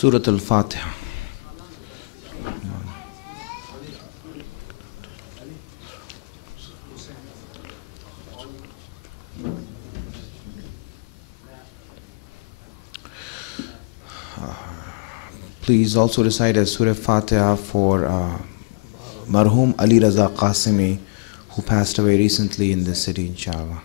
Surah Al-Fatiha. Please also recite as Surah Fatiha for Marhum Ali Raza Qasimi, who passed away recently in this city, inshallah.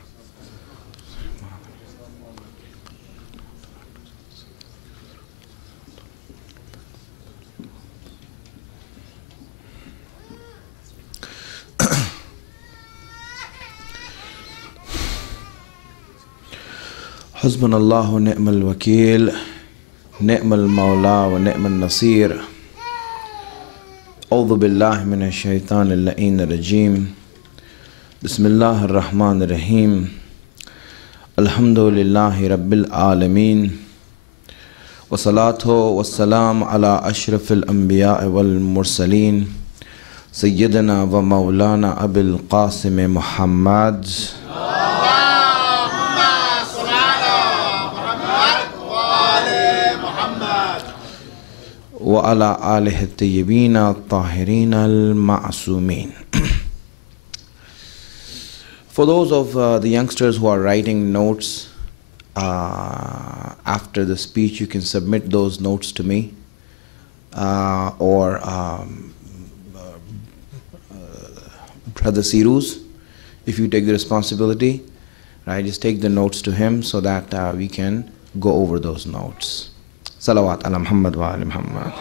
Hasbunallahu ni'mal wakil, ni'mal mawla wa ni'mal nasir. A'udhu billahi minash shaitanir la'inir rajim. Bismillahir rahmanir rahim. Alhamdulillahi rabbil alameen. Wa salatu wa salam ala ashrafil anbiya wal mursaleen. Sayyidina wa Maulana Abil Qasim Muhammad. وعلى آله الطيبين الطاهرين المعصومين. For those of the youngsters who are writing notes after the speech, you can submit those notes to me or Brother Sirus, if you take the responsibility, right? Just take the notes to him so that we can go over those notes. Salawat ala Muhammad wa ali Muhammad.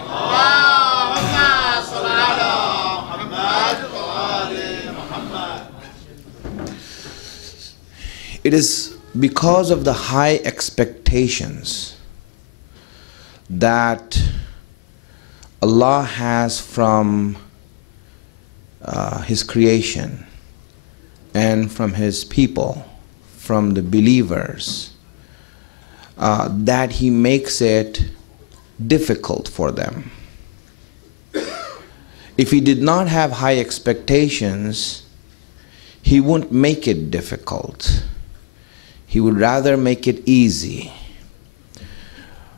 It is because of the high expectations that Allah has from His creation and from His people, from the believers, that He makes it difficult for them. If He did not have high expectations, He wouldn't make it difficult. He would rather make it easy.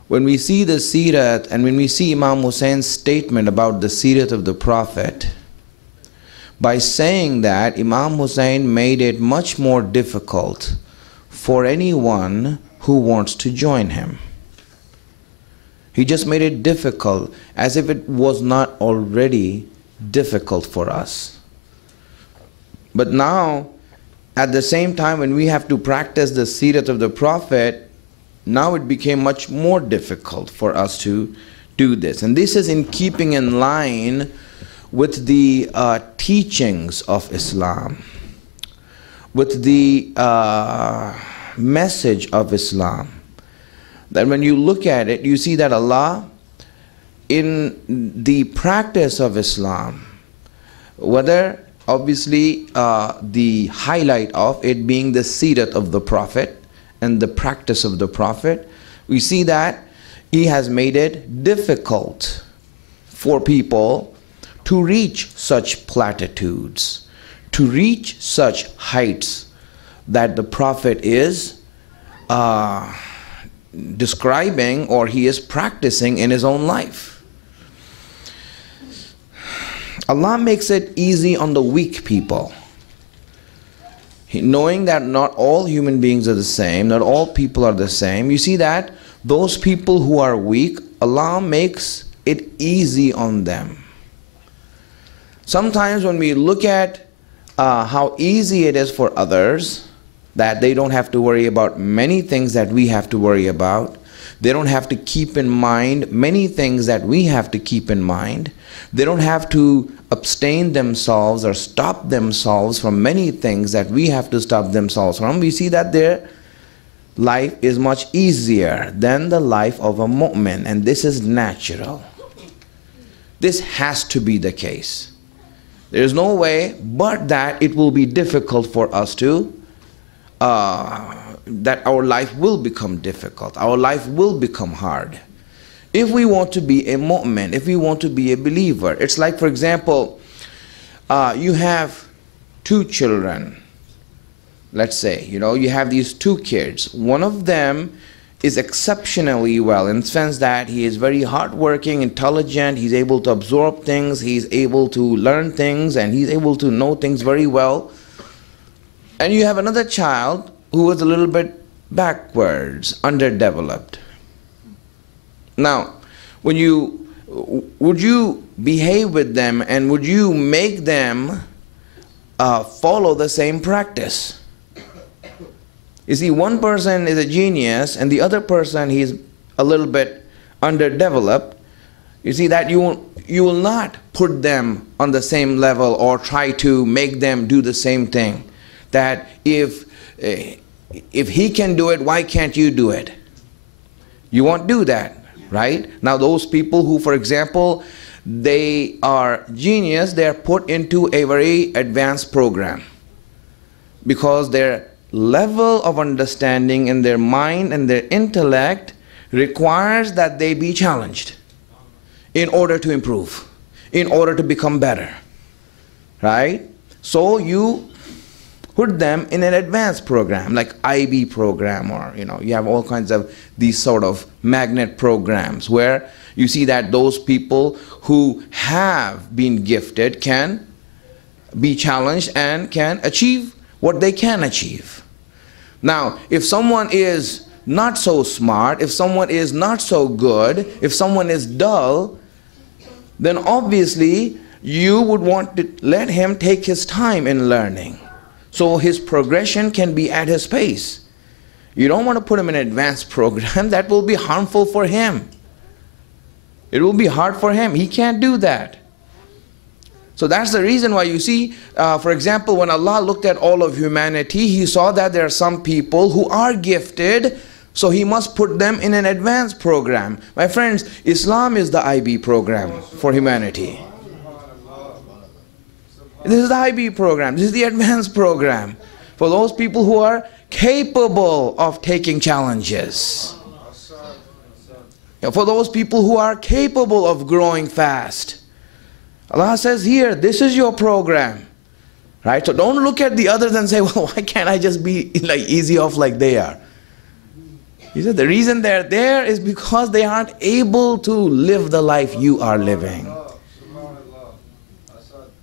When we see the Sirah and when we see Imam Hussein's statement about the Sirah of the Prophet, by saying that, Imam Hussein made it much more difficult for anyone who wants to join him. He just made it difficult, as if it was not already difficult for us. But now, at the same time, when we have to practice the Sirah of the Prophet, now it became much more difficult for us to do this. And this is in keeping in line with the teachings of Islam, with the message of Islam. That when you look at it, you see that Allah, in the practice of Islam, whether obviously the highlight of it being the Sirah of the Prophet and the practice of the Prophet, we see that He has made it difficult for people to reach such platitudes, to reach such heights that the Prophet is describing or he is practicing in his own life. Allah makes it easy on the weak people. Knowing that not all human beings are the same, not all people are the same, you see that those people who are weak, Allah makes it easy on them. Sometimes when we look at how easy it is for others, that they don't have to worry about many things that we have to worry about. They don't have to keep in mind many things that we have to keep in mind. They don't have to abstain themselves or stop themselves from many things that we have to stop themselves from. We see that their life is much easier than the life of a mu'min, and this is natural. This has to be the case. There is no way but that it will be difficult for us to that our life will become difficult, our life will become hard. If we want to be a mu'min, if we want to be a believer, it's like, for example, you have two children. Let's say, you have these two kids. One of them is exceptionally well in the sense that he is very hardworking, intelligent, he's able to absorb things, he's able to learn things, and he's able to know things very well. And you have another child who is a little bit backwards, underdeveloped. Now, would you behave with them and would you make them follow the same practice? You see, one person is a genius and the other person, he's a little bit underdeveloped. You see that you will not put them on the same level or try to make them do the same thing. That if he can do it, why can't you do it? You won't do that, right? Now those people who, for example, they are genius, they are put into a very advanced program because their level of understanding in their mind and their intellect requires that they be challenged in order to improve, in order to become better, right? So you put them in an advanced program like IB program, or you have all kinds of these sort of magnet programs where you see that those people who have been gifted can be challenged and can achieve what they can achieve. Now, if someone is not so smart, if someone is not so good, if someone is dull, then obviously you would want to let him take his time in learning, so his progression can be at his pace. You don't want to put him in an advanced program. That will be harmful for him. It will be hard for him. He can't do that. So that's the reason why you see, for example, when Allah looked at all of humanity, He saw that there are some people who are gifted, so He must put them in an advanced program. My friends, Islam is the IB program for humanity. This is the IB program. This is the advanced program for those people who are capable of taking challenges. For those people who are capable of growing fast. Allah says here, this is your program. Right? So don't look at the others and say, well, why can't I just be like easy off like they are? He said the reason they're there is because they aren't able to live the life you are living.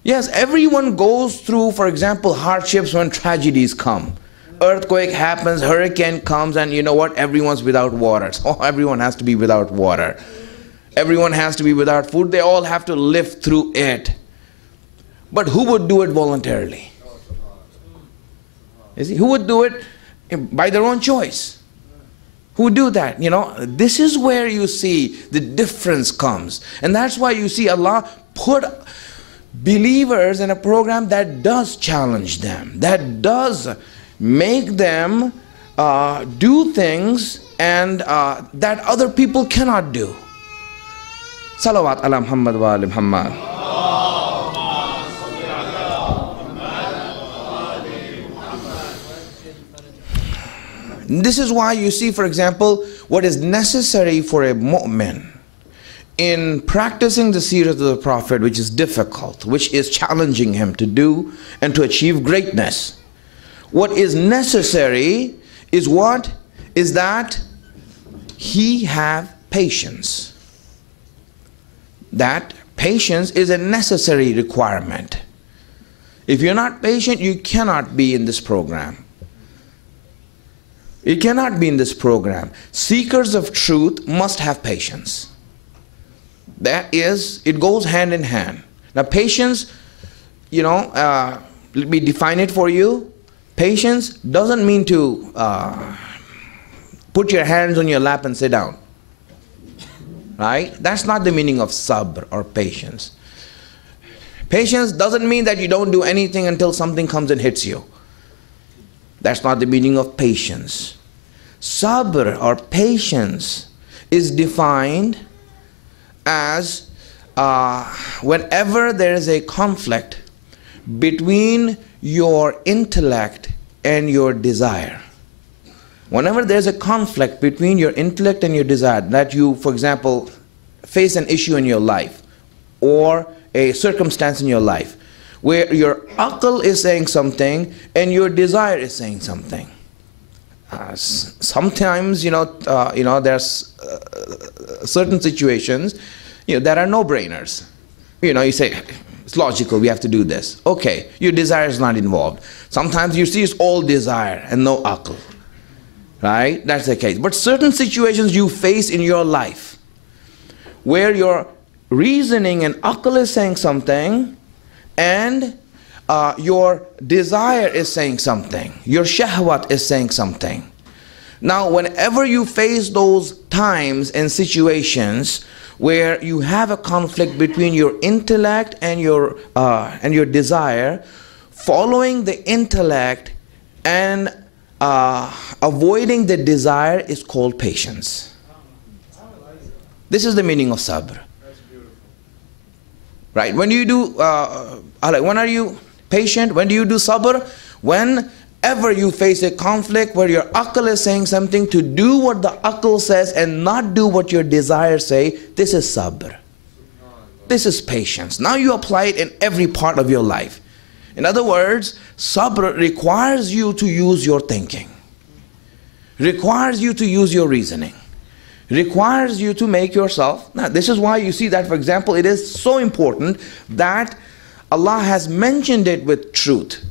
Yes, everyone goes through, for example, hardships when tragedies come. Earthquake happens, hurricane comes, and you know what? Everyone's without water. So everyone has to be without water. Everyone has to be without food. They all have to live through it. But who would do it voluntarily? You see, who would do it by their own choice? Who would do that? This is where you see the difference comes. And that's why you see Allah put believers in a program that does challenge them, that does make them do things and that other people cannot do. Salawat ala Muhammad wa ali Muhammad. This is why you see, for example, what is necessary for a mu'min in practicing the Sirah of the Prophet, which is difficult, which is challenging him to do and to achieve greatness. What is necessary is what? Is that he have patience. That patience is a necessary requirement. If you're not patient, you cannot be in this program. You cannot be in this program. Seekers of truth must have patience. That is, it goes hand in hand. Now patience, let me define it for you. Patience doesn't mean to put your hands on your lap and sit down. Right? That's not the meaning of sabr or patience. Patience doesn't mean that you don't do anything until something comes and hits you. That's not the meaning of patience. Sabr or patience is defined as whenever there is a conflict between your intellect and your desire. Whenever there's a conflict between your intellect and your desire, that you, for example, face an issue in your life or a circumstance in your life where your aql is saying something and your desire is saying something. Sometimes, there's certain situations, there are no-brainers. You say, it's logical, we have to do this. Okay, your desire is not involved. Sometimes you see it's all desire and no aql. Right? That's the case. But certain situations you face in your life where your reasoning and aql is saying something and your desire is saying something. Your shahwat is saying something. Now, whenever you face those times and situations where you have a conflict between your intellect and your desire, following the intellect and avoiding the desire is called patience. This is the meaning of sabr. Right? When you do, when are you patient? When do you do sabr? Whenever you face a conflict where your aql is saying something, to do what the aql says and not do what your desires say, this is sabr. This is patience. Now you apply it in every part of your life. In other words, sabr requires you to use your thinking, requires you to use your reasoning, requires you to make yourself. Now, this is why you see that, for example, it is so important that Allah has mentioned it with truth.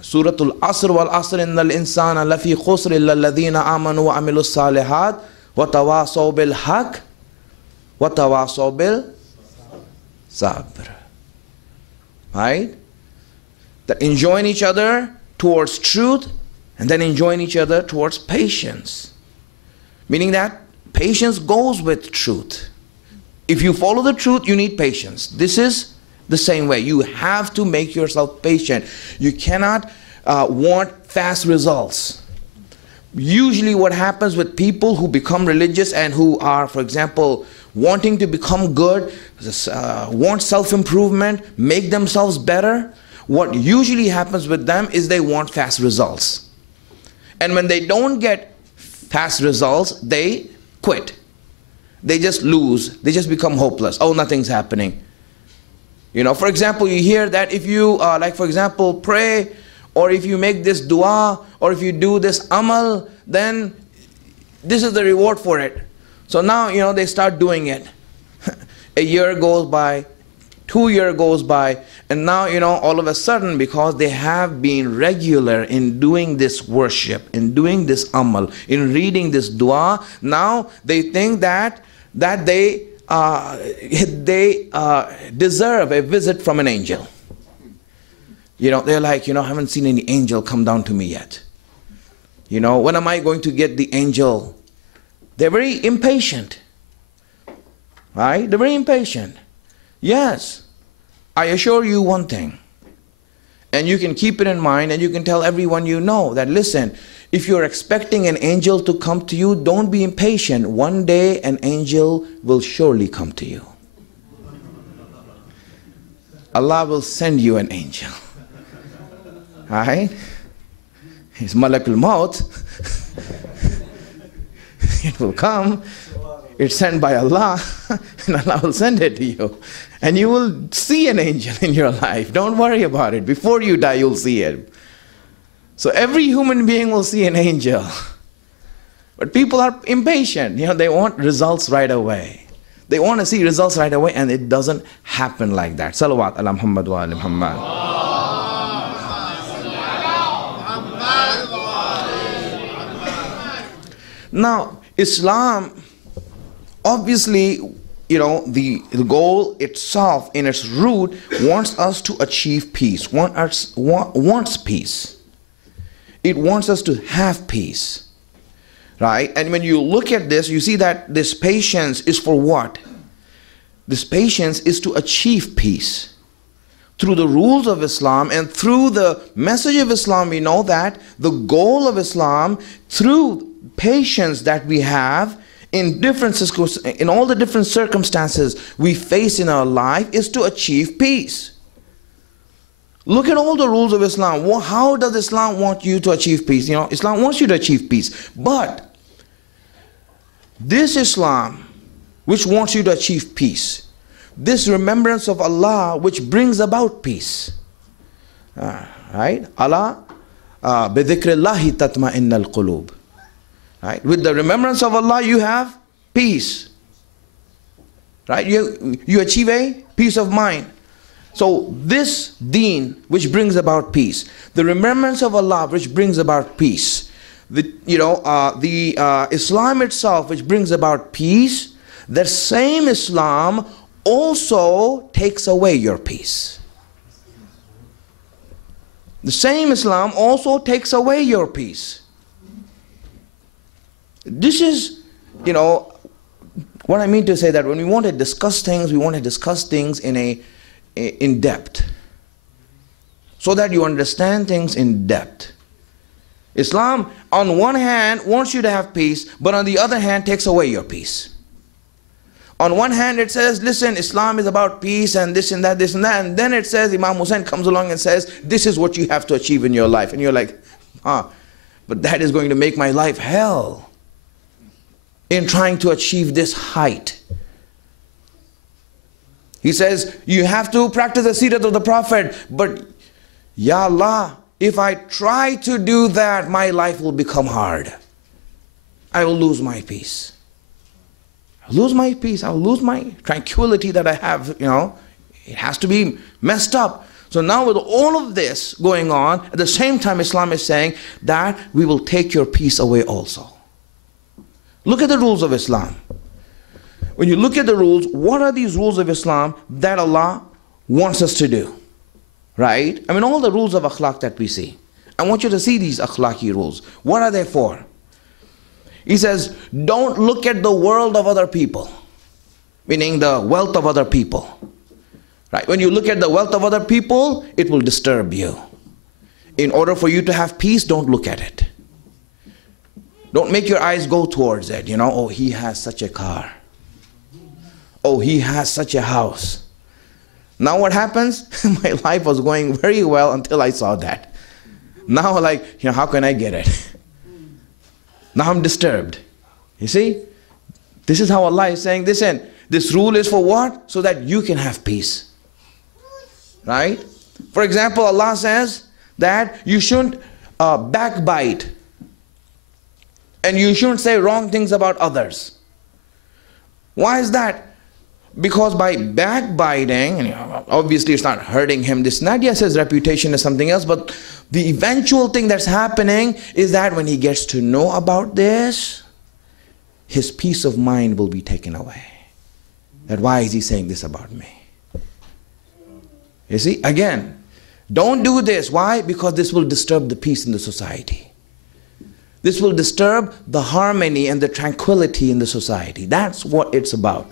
Suratul Asr wal Asr innal insana lafi khusr illa alladhina amanu wa amilus salihat wa tawasaw bil haqq wa tawasaw bil sabr. Right? That enjoin each other towards truth and then enjoin each other towards patience. Meaning that patience goes with truth. If you follow the truth, you need patience. This is the same way. You have to make yourself patient. You cannot want fast results. Usually what happens with people who become religious and who are, for example, wanting to become good, want self-improvement, make themselves better, what usually happens with them is they want fast results. And when they don't get fast results, they quit. They just lose. They just become hopeless. Oh, nothing's happening. For example, you hear that if you, for example, pray, or if you make this dua, or if you do this amal, then this is the reward for it. So now, they start doing it. A year goes by, 2 years goes by, and now, all of a sudden, because they have been regular in doing this worship, in doing this amal, in reading this dua, now they think that they deserve a visit from an angel. They're like, I haven't seen any angel come down to me yet. When am I going to get the angel? They're very impatient. Right? They're very impatient. Yes, I assure you one thing, and you can keep it in mind, and you can tell everyone you know that, listen, if you're expecting an angel to come to you, don't be impatient. One day an angel will surely come to you. Allah will send you an angel. Right? It's Malakul Maut. It will come. It's sent by Allah, and Allah will send it to you. And you will see an angel in your life. Don't worry about it. Before you die, you'll see it. So every human being will see an angel. But people are impatient. They want results right away. They want to see results right away, and it doesn't happen like that. Salawat ala Muhammad wa ala Muhammad. Now, Islam, obviously, the goal itself in its root wants us to achieve peace, wants peace. It wants us to have peace, right? And when you look at this, you see that this patience is for what? This patience is to achieve peace. Through the rules of Islam and through the message of Islam, we know that the goal of Islam, through patience that we have in all the different circumstances we face in our life, is to achieve peace. Look at all the rules of Islam. How does Islam want you to achieve peace? Islam wants you to achieve peace. But this Islam, which wants you to achieve peace, this remembrance of Allah, which brings about peace, right? Allah بِذِكْرِ اللَّهِ تَطْمَئِنَّ الْقُلُوبِ. Right? With the remembrance of Allah, you have peace. Right? You achieve a peace of mind. So this deen which brings about peace, the remembrance of Allah which brings about peace, the Islam itself which brings about peace, the same Islam also takes away your peace. The same Islam also takes away your peace. This is, what I mean to say, that when we want to discuss things, we want to discuss things in depth, so that you understand things in depth. Islam, on one hand, wants you to have peace, but on the other hand, takes away your peace. On one hand, it says, listen, Islam is about peace and this and that, this and that. And then it says, Imam Hussein comes along and says, this is what you have to achieve in your life. And you're like, but that is going to make my life hell in trying to achieve this height. He says, you have to practice the Sirah of the Prophet. But, Ya Allah, if I try to do that, my life will become hard. I will lose my peace. I'll lose my peace. I'll lose my tranquility that I have, It has to be messed up. So now with all of this going on, at the same time Islam is saying that we will take your peace away also. Look at the rules of Islam. When you look at the rules, what are these rules of Islam that Allah wants us to do? Right? I mean, all the rules of akhlaq that we see. I want you to see these akhlaqi rules. What are they for? He says, don't look at the world of other people, meaning the wealth of other people. Right? When you look at the wealth of other people, it will disturb you. In order for you to have peace, don't look at it. Don't make your eyes go towards it. Oh, he has such a car. Oh, he has such a house. Now what happens? My life was going very well until I saw that. Now how can I get it? Now I'm disturbed. You see? This is how Allah is saying, listen, this rule is for what? So that you can have peace. Right? For example, Allah says that you shouldn't backbite. And you shouldn't say wrong things about others. Why is that? Because by backbiting, obviously it's not hurting him, this and that. Yes, his reputation is something else, but the eventual thing that's happening is that when he gets to know about this, his peace of mind will be taken away. That why is he saying this about me? You see, again, don't do this. Why? Because this will disturb the peace in the society. This will disturb the harmony and the tranquility in the society. That's what it's about.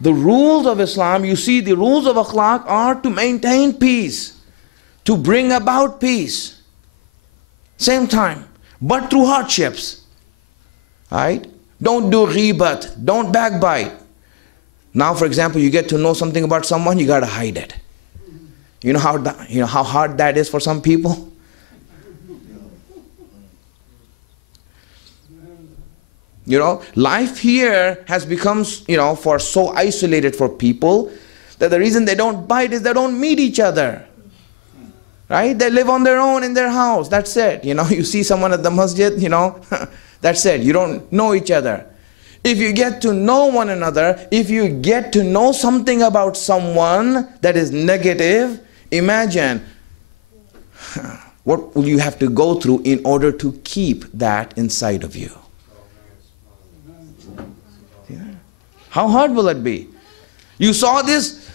The rules of Islam, you see, the rules of akhlaq are to maintain peace, to bring about peace. Same time, but through hardships. Right? Don't do ghibat, don't backbite. Now, for example, you get to know something about someone, you got to hide it. You know how hard that is for some people? Life here has become, for so isolated for people that the reason they don't bite is they don't meet each other. Right? They live on their own in their house. That's it. You see someone at the masjid, that's it. You don't know each other. If you get to know one another, if you get to know something about someone that is negative, imagine what will you have to go through in order to keep that inside of you. How hard will it be? You saw this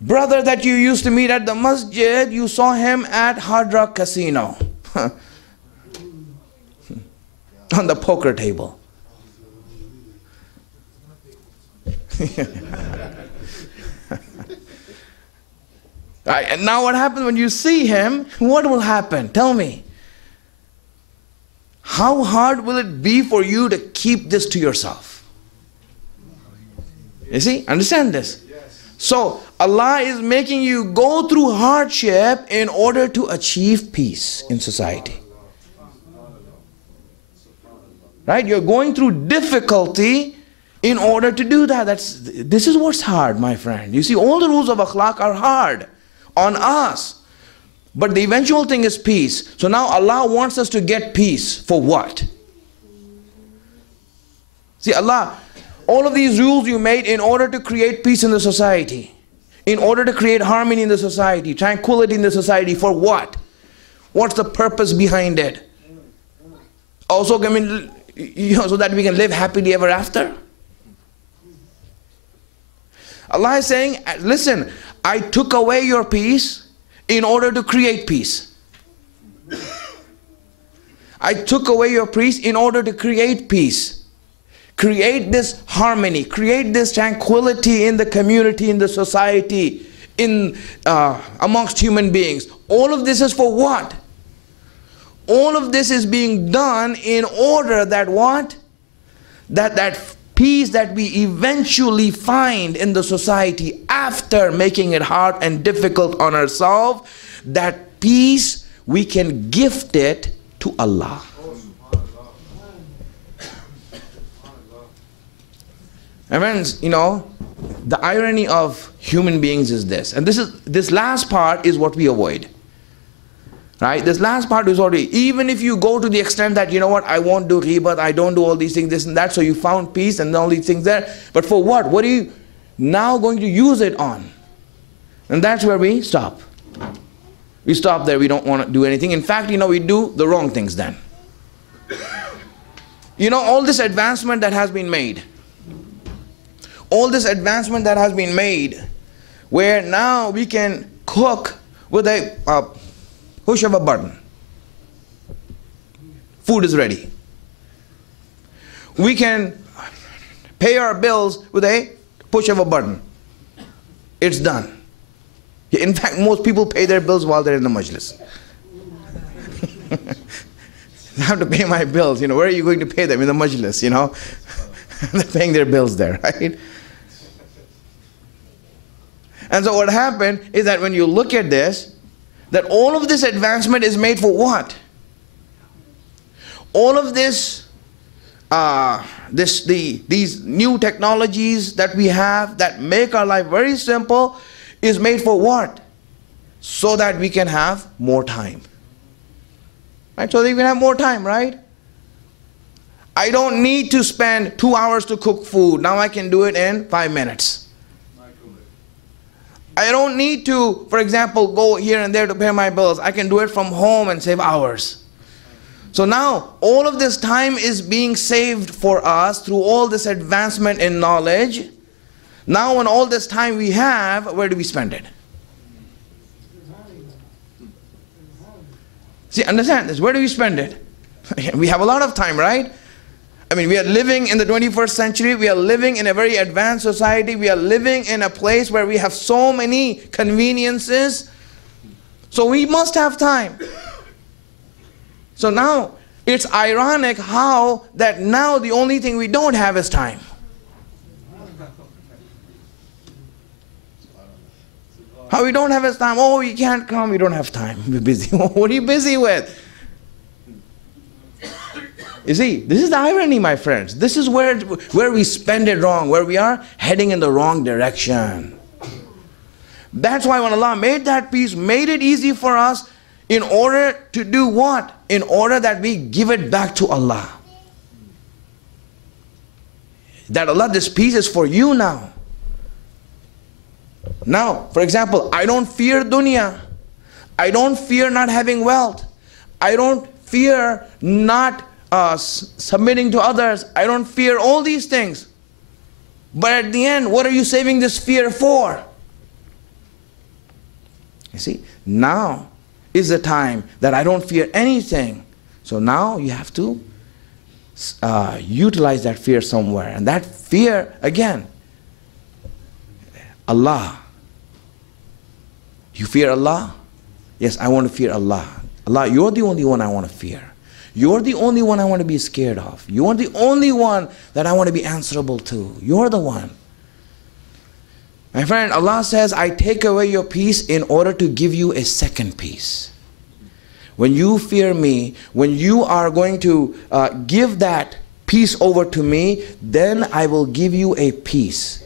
brother that you used to meet at the masjid, you saw him at Hard Rock Casino on the poker table. Right, and now what happens when you see him? What will happen? Tell me. How hard will it be for you to keep this to yourself? You see, understand this. So Allah is making you go through hardship in order to achieve peace in society. Right? You're going through difficulty in order to do that. This is what's hard, my friend. You see, all the rules of akhlaq are hard on us. But the eventual thing is peace. So now Allah wants us to get peace. For what? See, Allah, all of these rules you made in order to create peace in the society, in order to create harmony in the society, tranquility in the society. For what? What's the purpose behind it? Also, I mean, so that we can live happily ever after. Allah is saying, listen, I took away your peace in order to create peace. I took away your peace in order to create peace. Create this harmony, create this tranquility in the community, in the society, in amongst human beings. All of this is for what? All of this is being done in order that what? That peace that we eventually find in the society after making it hard and difficult on ourselves, that peace we can gift it to Allah. And friends, you know, the irony of human beings is this, and this last part is what we avoid. Right? This last part is already, even if you go to the extent that, you know what, I won't do ribat, I don't do all these things, this and that, so you found peace and all these things there. But for what? What are you now going to use it on? And that's where we stop. We stop there, we don't want to do anything. In fact, you know, we do the wrong things then. You know, all this advancement that has been made, all this advancement that has been made, where now we can cook with a push of a button. Food is ready. We can pay our bills with a push of a button. It's done. In fact, most people pay their bills while they're in the majlis. I have to pay my bills. You know, where are you going to pay them? In the majlis, you know. They're paying their bills there, right? And so what happened is that when you look at this, that all of this advancement is made for what? All of this, these new technologies that we have that make our life very simple is made for what? So that we can have more time. Right? So that we can have more time, right? I don't need to spend 2 hours to cook food. Now I can do it in 5 minutes. I don't need to, for example, go here and there to pay my bills. I can do it from home and save hours. So now, all of this time is being saved for us through all this advancement in knowledge. Now, when all this time we have, where do we spend it? See, understand this. Where do we spend it? We have a lot of time, right? I mean, we are living in the 21st century. We are living in a very advanced society. We are living in a place where we have so many conveniences. So we must have time. So now, it's ironic how that now the only thing we don't have is time. How we don't have is time. Oh, we can't come. We don't have time. We're busy. What are you busy with? You see, this is the irony, my friends. This is where we spend it wrong, where we are heading in the wrong direction. That's why when Allah made that peace, made it easy for us, in order to do what? In order that we give it back to Allah. That Allah, this peace is for you now. Now, for example, I don't fear dunya. I don't fear not having wealth. I don't fear not submitting to others. I don't fear all these things. But at the end, what are you saving this fear for? You see, now is the time that I don't fear anything. So now you have to utilize that fear somewhere. And that fear, again, Allah. You fear Allah? Yes, I want to fear Allah. Allah, you're the only one I want to fear. You're the only one I want to be scared of. You're the only one that I want to be answerable to. You're the one. My friend, Allah says, I take away your peace in order to give you a second peace. When you fear me, when you are going to give that peace over to me, then I will give you a peace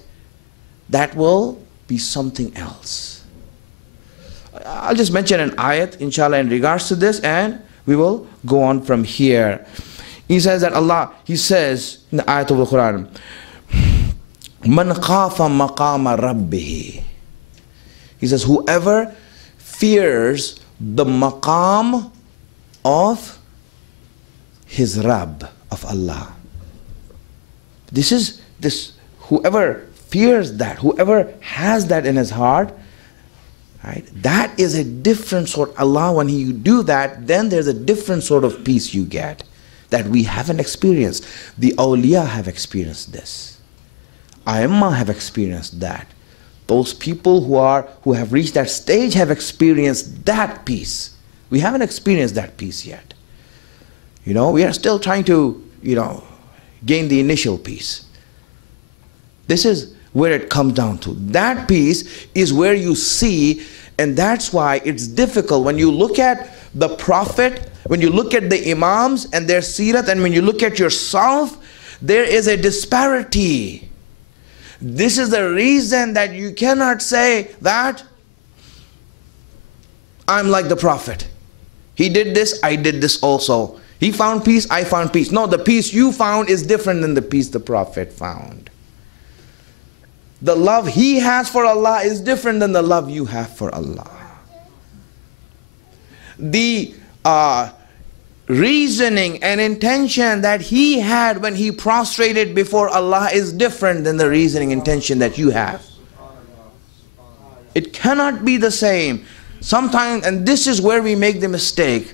that will be something else. I'll just mention an ayat, inshallah, in regards to this, and we will go on from here. He says that Allah, He says in the ayat of the Quran, Man khafa maqama rabbihi. He says, whoever fears the maqam of his Rabb, of Allah. Whoever fears that, whoever has that in his heart, right, that is a different sort. Allah, when you do that, then there's a different sort of peace you get that we haven't experienced. The awliya have experienced this. Aimma have experienced that. Those people who have reached that stage have experienced that peace. We haven't experienced that peace yet. We are still trying to, gain the initial peace. This is where it comes down to. That peace is where you see, and that's why it's difficult. When you look at the Prophet, when you look at the Imams and their Sirah, and when you look at yourself, there is a disparity. This is the reason that you cannot say that I'm like the Prophet. He did this, I did this also. He found peace, I found peace. No, the peace you found is different than the peace the Prophet found. The love he has for Allah is different than the love you have for Allah. The reasoning and intention that he had when he prostrated before Allah is different than the reasoning intention that you have. It cannot be the same. Sometimes, and this is where we make the mistake.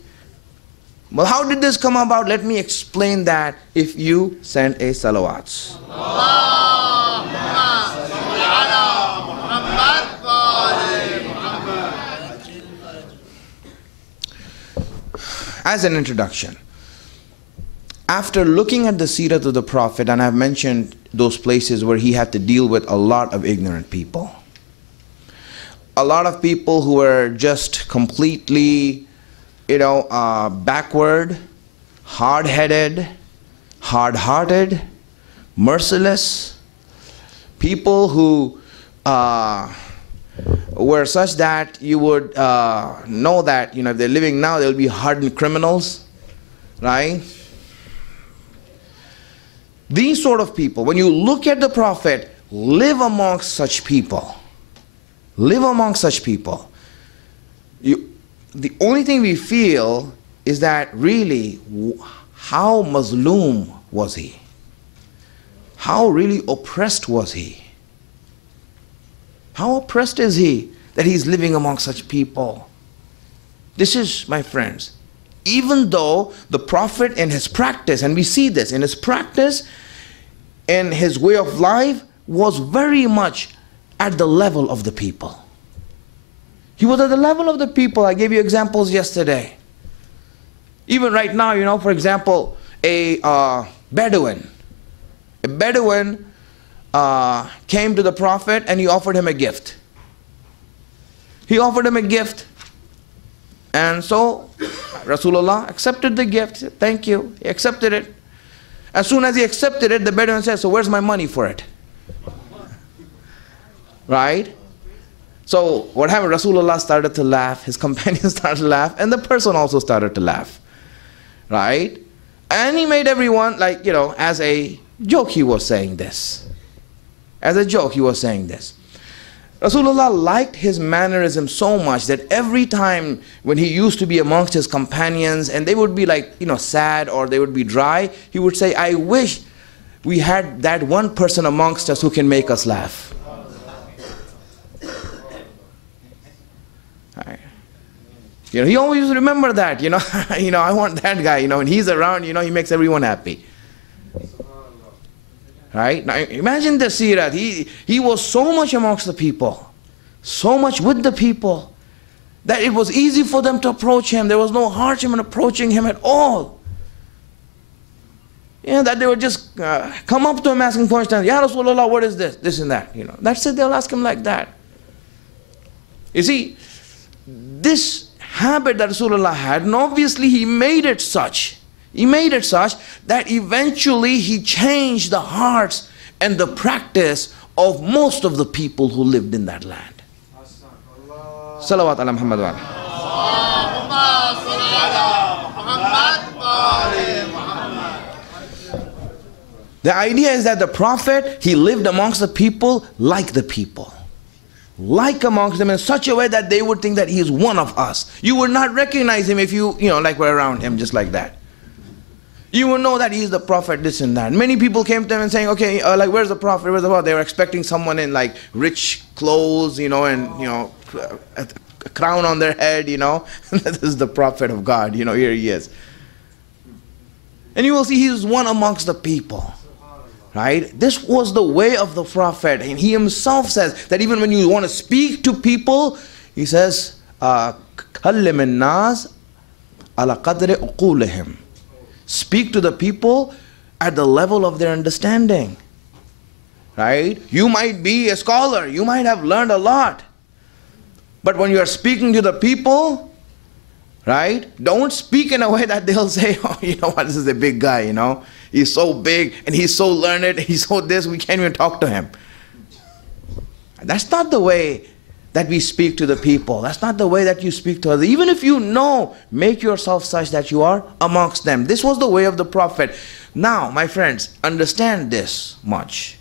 Well, how did this come about? Let me explain that if you send a salawats. As an introduction, after looking at the Sirah of the Prophet, and I've mentioned those places where he had to deal with a lot of ignorant people, a lot of people who were just completely, backward, hard-headed, hard-hearted, merciless, people who were such that you would know that, if they're living now, they'll be hardened criminals, right? These sort of people, when you look at the Prophet, live amongst such people. Live amongst such people. The only thing we feel is that really, how mazloom was he? How really oppressed was he? How oppressed is he that he's living among such people? This is, my friends, even though the Prophet in his practice, and we see this in his practice, in his way of life, was very much at the level of the people. He was at the level of the people. I gave you examples yesterday. Even right now, for example, a Bedouin. A Bedouin came to the Prophet and he offered him a gift. He offered him a gift. And so Rasulullah accepted the gift. He said, thank you. He accepted it. As soon as he accepted it, the Bedouin said, so where's my money for it? Right? So what happened? Rasulullah started to laugh. His companions started to laugh. And the person also started to laugh. Right? And he made everyone, as a joke he was saying this. As a joke he was saying this. Rasulullah liked his mannerism so much that every time when he used to be amongst his companions and they would be sad or they would be dry, he would say, I wish we had that one person amongst us who can make us laugh. He always remember that, I want that guy, when he's around, he makes everyone happy. Right? Now imagine the Sirah. He was so much amongst the people, so much with the people, that it was easy for them to approach him. There was no hardship in approaching him at all. That they would just come up to him asking questions. Ya Rasulullah, what is this? This and that. That's it, they'll ask him like that. You see, this habit that Rasulullah had, and obviously he made it such. He made it such that eventually he changed the hearts and the practice of most of the people who lived in that land. Salawat ala Muhammad wa ala. The idea is that the Prophet, he lived amongst the people like the people. Like amongst them in such a way that they would think that he is one of us. You would not recognize him if you like were around him just like that. You would know that he's the Prophet, this and that. Many people came to him and saying, okay, like where's the Prophet, where's the Prophet? They were expecting someone in like rich clothes, and a crown on their head, This is the Prophet of God, here he is. And you will see he was one amongst the people. Right? This was the way of the Prophet. And he himself says that even when you want to speak to people, he says, كَلِّمِ النَّاسِ عَلَى قَدْرِ أُقُولِهِمْ. Speak to the people at the level of their understanding. Right? You might be a scholar. You might have learned a lot. But when you are speaking to the people, right? Don't speak in a way that they'll say, oh, you know what, this is a big guy, He's so big and he's so learned, he's so this, we can't even talk to him. That's not the way that we speak to the people. That's not the way that you speak to others. Even if you know, make yourself such that you are amongst them. This was the way of the Prophet. Now, my friends, understand this much.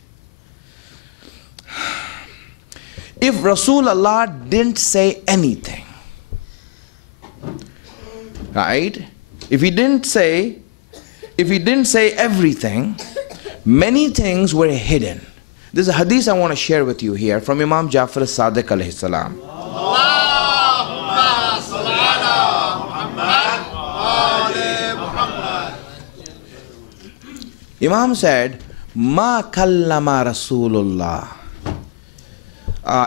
If Rasulullah didn't say anything, right? If he didn't say everything, many things were hidden. This is a hadith I want to share with you here from Imam Ja'far as-Sadiq alayhi salam. Imam said, Ma kallama Rasulullah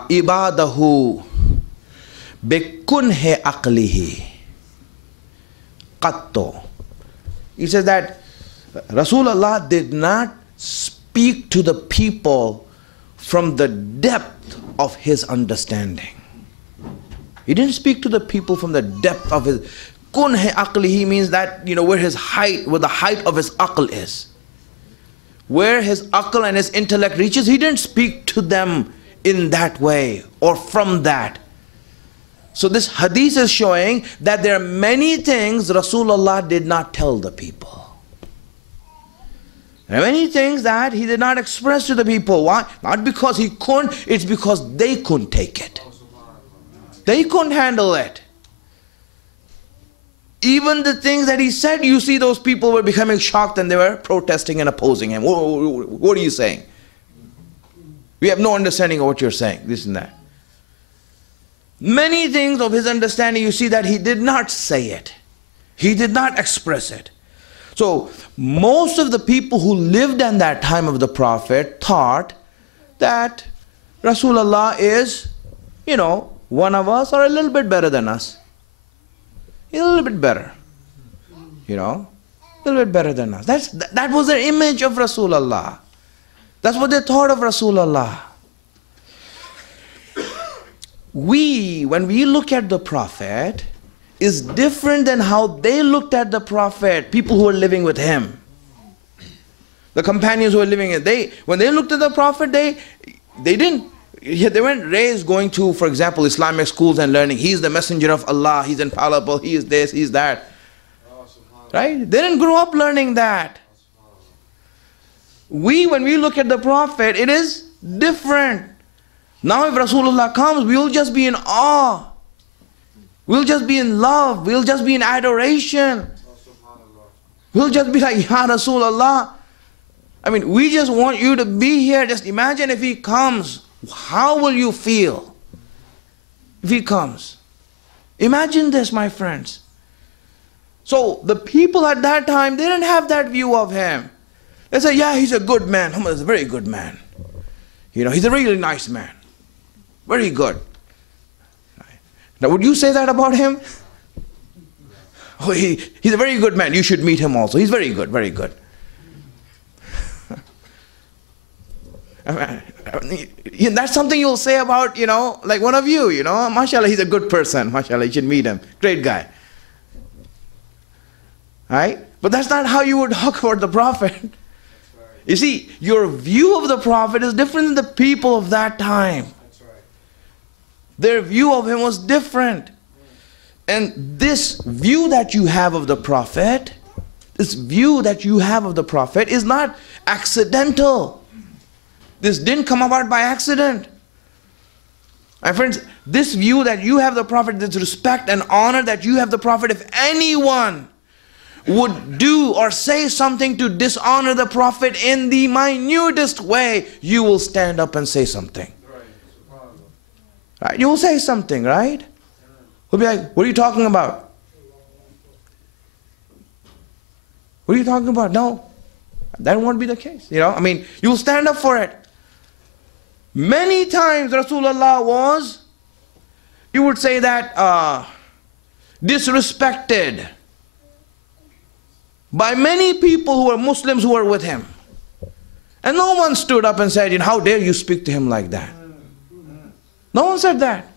ibadahu bikunhe aqlihi qatto. He says that Rasulullah did not speak to the people from the depth of his understanding. He didn't speak to the people from the depth of his kunhe aqlihi means that where his height, where the height of his aql is. Where his aql and his intellect reaches, he didn't speak to them in that way or from that. So this hadith is showing that there are many things Rasulullah did not tell the people. There are many things that he did not express to the people. Why? Not because he couldn't, it's because they couldn't take it. They couldn't handle it. Even the things that he said, you see those people were becoming shocked and they were protesting and opposing him. What are you saying? We have no understanding of what you're saying, this and that. Many things of his understanding, you see that he did not say it. He did not express it. So, most of the people who lived in that time of the Prophet thought that Rasulullah is, one of us or a little bit better than us. A little bit better. A little bit better than us. That was their image of Rasulullah. That's what they thought of Rasulullah. When we look at the Prophet, is different than how they looked at the Prophet, people who were living with him. The companions who were living with him, when they looked at the Prophet, they weren't raised going to, for example, Islamic schools and learning, he's the messenger of Allah, he's infallible, he is this, he's that. Right? They didn't grow up learning that. When we look at the Prophet, it is different. Now if Rasulullah comes, we will just be in awe. We'll just be in love. We'll just be in adoration. We'll just be like, Ya Rasulullah. We just want you to be here. Just imagine if he comes. How will you feel if he comes? Imagine this, my friends. So the people at that time, they didn't have that view of him. They say, yeah, he's a good man. Muhammad is a very good man. He's a really nice man. Very good. Now, would you say that about him? Oh, he's a very good man. You should meet him also. He's very good, very good. That's something you'll say about, like one of you, mashallah, he's a good person. Mashallah, you should meet him. Great guy. Right? But that's not how you would talk about the Prophet. You see, your view of the Prophet is different than the people of that time. Their view of him was different. And this view that you have of the Prophet, this view that you have of the Prophet is not accidental. This didn't come about by accident. My friends, this view that you have the Prophet, this respect and honor that you have the Prophet, if anyone would do or say something to dishonor the Prophet in the minutest way, you will stand up and say something. Right? You will say something, right? We'll be like, what are you talking about? What are you talking about? No, that won't be the case. You know, I mean, you will stand up for it. Many times Rasulullah was, you would say that, disrespected by many people who were Muslims who were with him. And no one stood up and said, you know, how dare you speak to him like that? No one said that.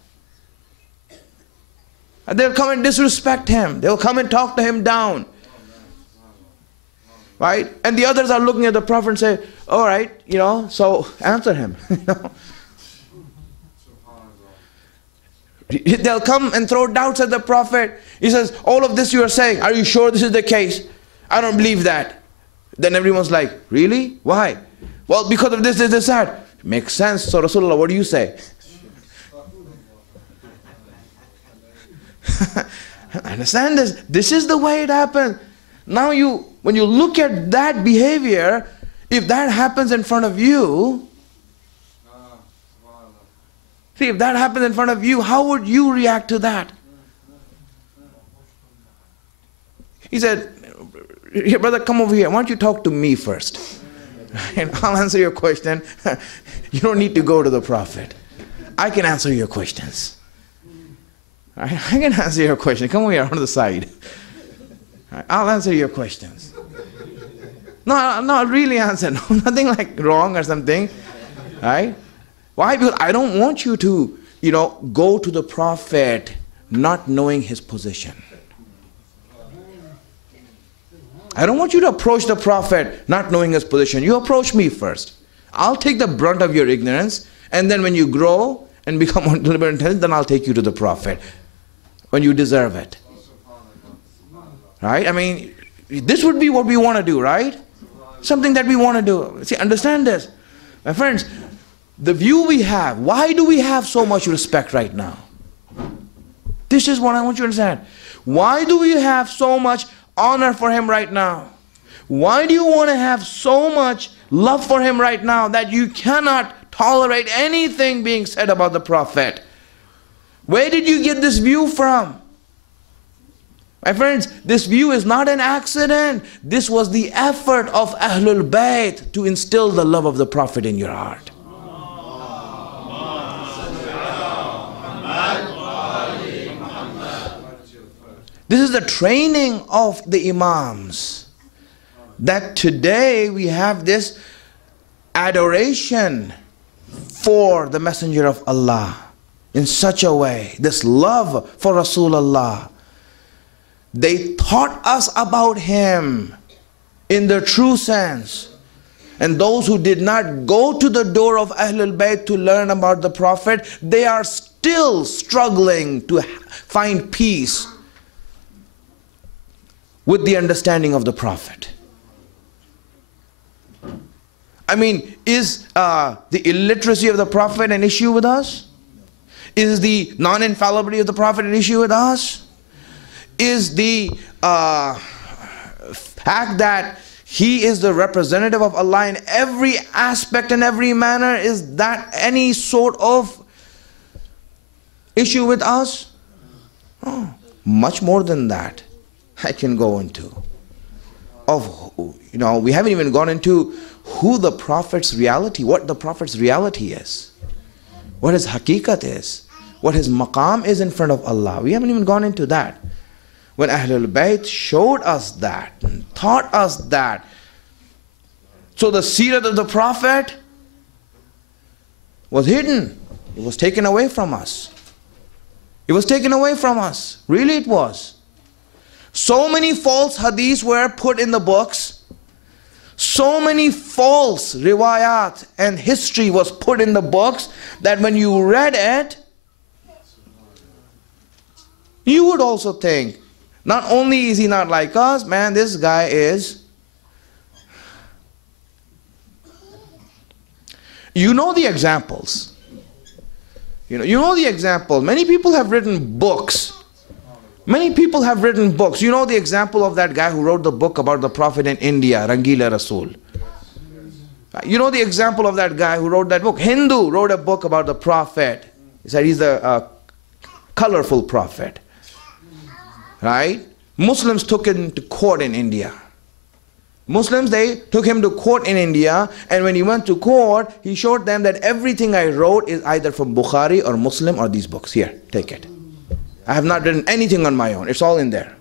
And they'll come and disrespect him. They'll come and talk to him down. Right? And the others are looking at the Prophet and say, all right, you know, so answer him. You know? They'll come and throw doubts at the Prophet. He says, all of this you are saying, are you sure this is the case? I don't believe that. Then everyone's like, really? Why? Well, because of this, that. Makes sense. So Rasulullah, what do you say? Understand this? This is the way it happens. Now when you look at that behavior, if that happens in front of you, see, if that happens in front of you, how would you react to that? He said, here, brother, come over here. Why don't you talk to me first? And I'll answer your question. You don't need to go to the Prophet. I can answer your questions. I can answer your question. Come over here on the side. I'll answer your questions. No, I'll really answer. No, nothing like wrong or something. Right? Why? Because I don't want you to, you know, go to the Prophet not knowing his position. I don't want you to approach the Prophet not knowing his position. You approach me first. I'll take the brunt of your ignorance, and then when you grow and become a little bit intelligent, then I'll take you to the Prophet when you deserve it. Right? I mean, this would be what we want to do, right? Something that we want to do. See, understand this. My friends, the view we have, why do we have so much respect right now? This is what I want you to understand. Why do we have so much honor for him right now? Why do you want to have so much love for him right now that you cannot tolerate anything being said about the Prophet? Where did you get this view from? My friends, this view is not an accident. This was the effort of Ahlul Bayt to instill the love of the Prophet in your heart. This is the training of the Imams. That today we have this adoration for the Messenger of Allah in such a way, this love for Rasulullah. They taught us about him in the true sense. And those who did not go to the door of Ahlul Bayt to learn about the Prophet, they are still struggling to find peace with the understanding of the Prophet. I mean, is the illiteracy of the Prophet an issue with us? Is the non-infallibility of the Prophet an issue with us? Is the fact that he is the representative of Allah in every aspect and every manner, is that any sort of issue with us? Oh, much more than that I can go into. We haven't even gone into who the Prophet's reality, what the Prophet's reality is, what his haqiqat is, what his maqam is in front of Allah. We haven't even gone into that. When Ahlul Bayt showed us that, and taught us that. So the Sirah of the Prophet was hidden. It was taken away from us. It was taken away from us. Really it was. So many false hadiths were put in the books. So many false riwayat and history was put in the books that when you read it, you would also think, not only is he not like us, man, this guy is. You know the examples. You know the example. Many people have written books. Many people have written books. You know the example of that guy who wrote the book about the Prophet in India, Rangila Rasul. You know the example of that guy who wrote that book. Hindu wrote a book about the Prophet. He said he's a colorful prophet. Right? Muslims took him to court in India. Muslims, they took him to court in India, and when he went to court, he showed them that everything I wrote is either from Bukhari or Muslim or these books. Here, take it. I have not written anything on my own. It's all in there.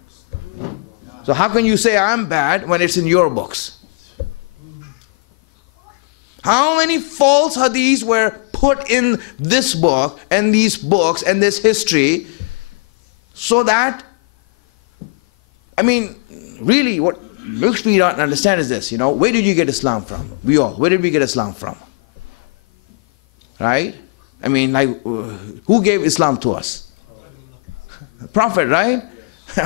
So how can you say I'm bad when it's in your books? How many false hadiths were put in this book and these books and this history so that, I mean, really what makes me not understand is this, where did you get Islam from? Where did we get Islam from? Right? I mean, like, who gave Islam to us? Prophet, right?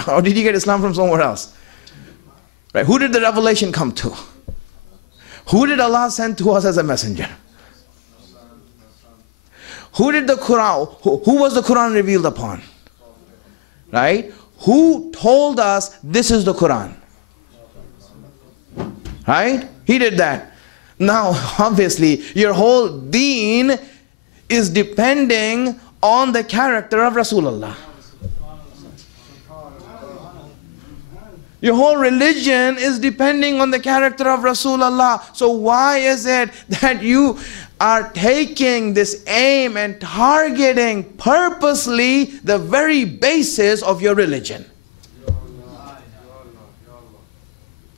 Or did you get Islam from somewhere else? Right? Who did the revelation come to? Who did Allah send to us as a messenger? Who did the Quran, who was the Quran revealed upon? Right? Who told us this is the Quran? Right? He did that. Now, obviously, your whole deen is depending on the character of Rasulullah. Your whole religion is depending on the character of Rasulullah. So why is it that you are taking this aim and targeting purposely the very basis of your religion?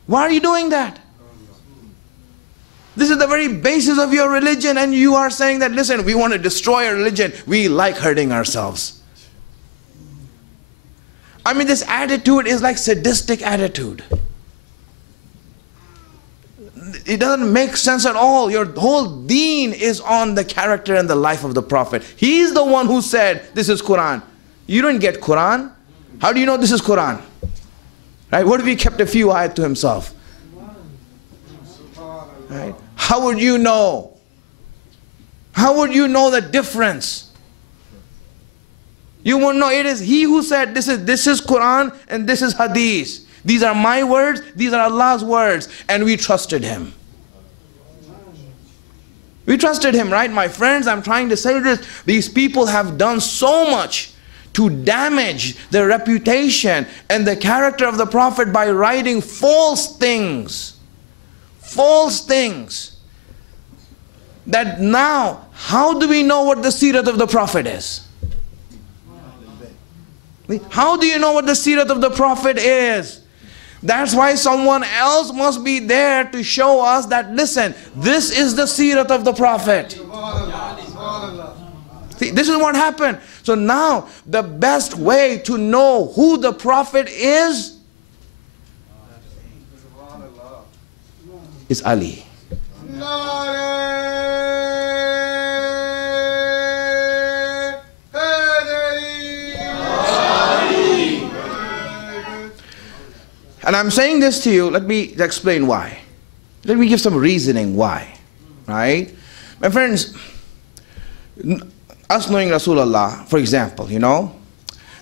Why are you doing that? This is the very basis of your religion, and you are saying that, listen, we want to destroy our religion. We like hurting ourselves. I mean, this attitude is like sadistic attitude. It doesn't make sense at all. Your whole deen is on the character and the life of the Prophet. He's the one who said, this is Quran. You didn't get Quran. How do you know this is Quran? Right? What if he kept a few ayat to himself? Right? How would you know? How would you know the difference? You won't know. It is he who said this is Quran and this is Hadith. These are my words, these are Allah's words, and we trusted him. We trusted him, right? My friends, I'm trying to say this. These people have done so much to damage the reputation and the character of the Prophet by writing false things. False things. That now, how do we know what the Sirah of the Prophet is? How do you know what the Sirah of the Prophet is? That's why someone else must be there to show us that, listen, this is the Sirah of the Prophet. See, this is what happened. So now, the best way to know who the Prophet is Ali. And I'm saying this to you, let me explain why. Let me give some reasoning why. Right? My friends, us knowing Rasulullah, for example,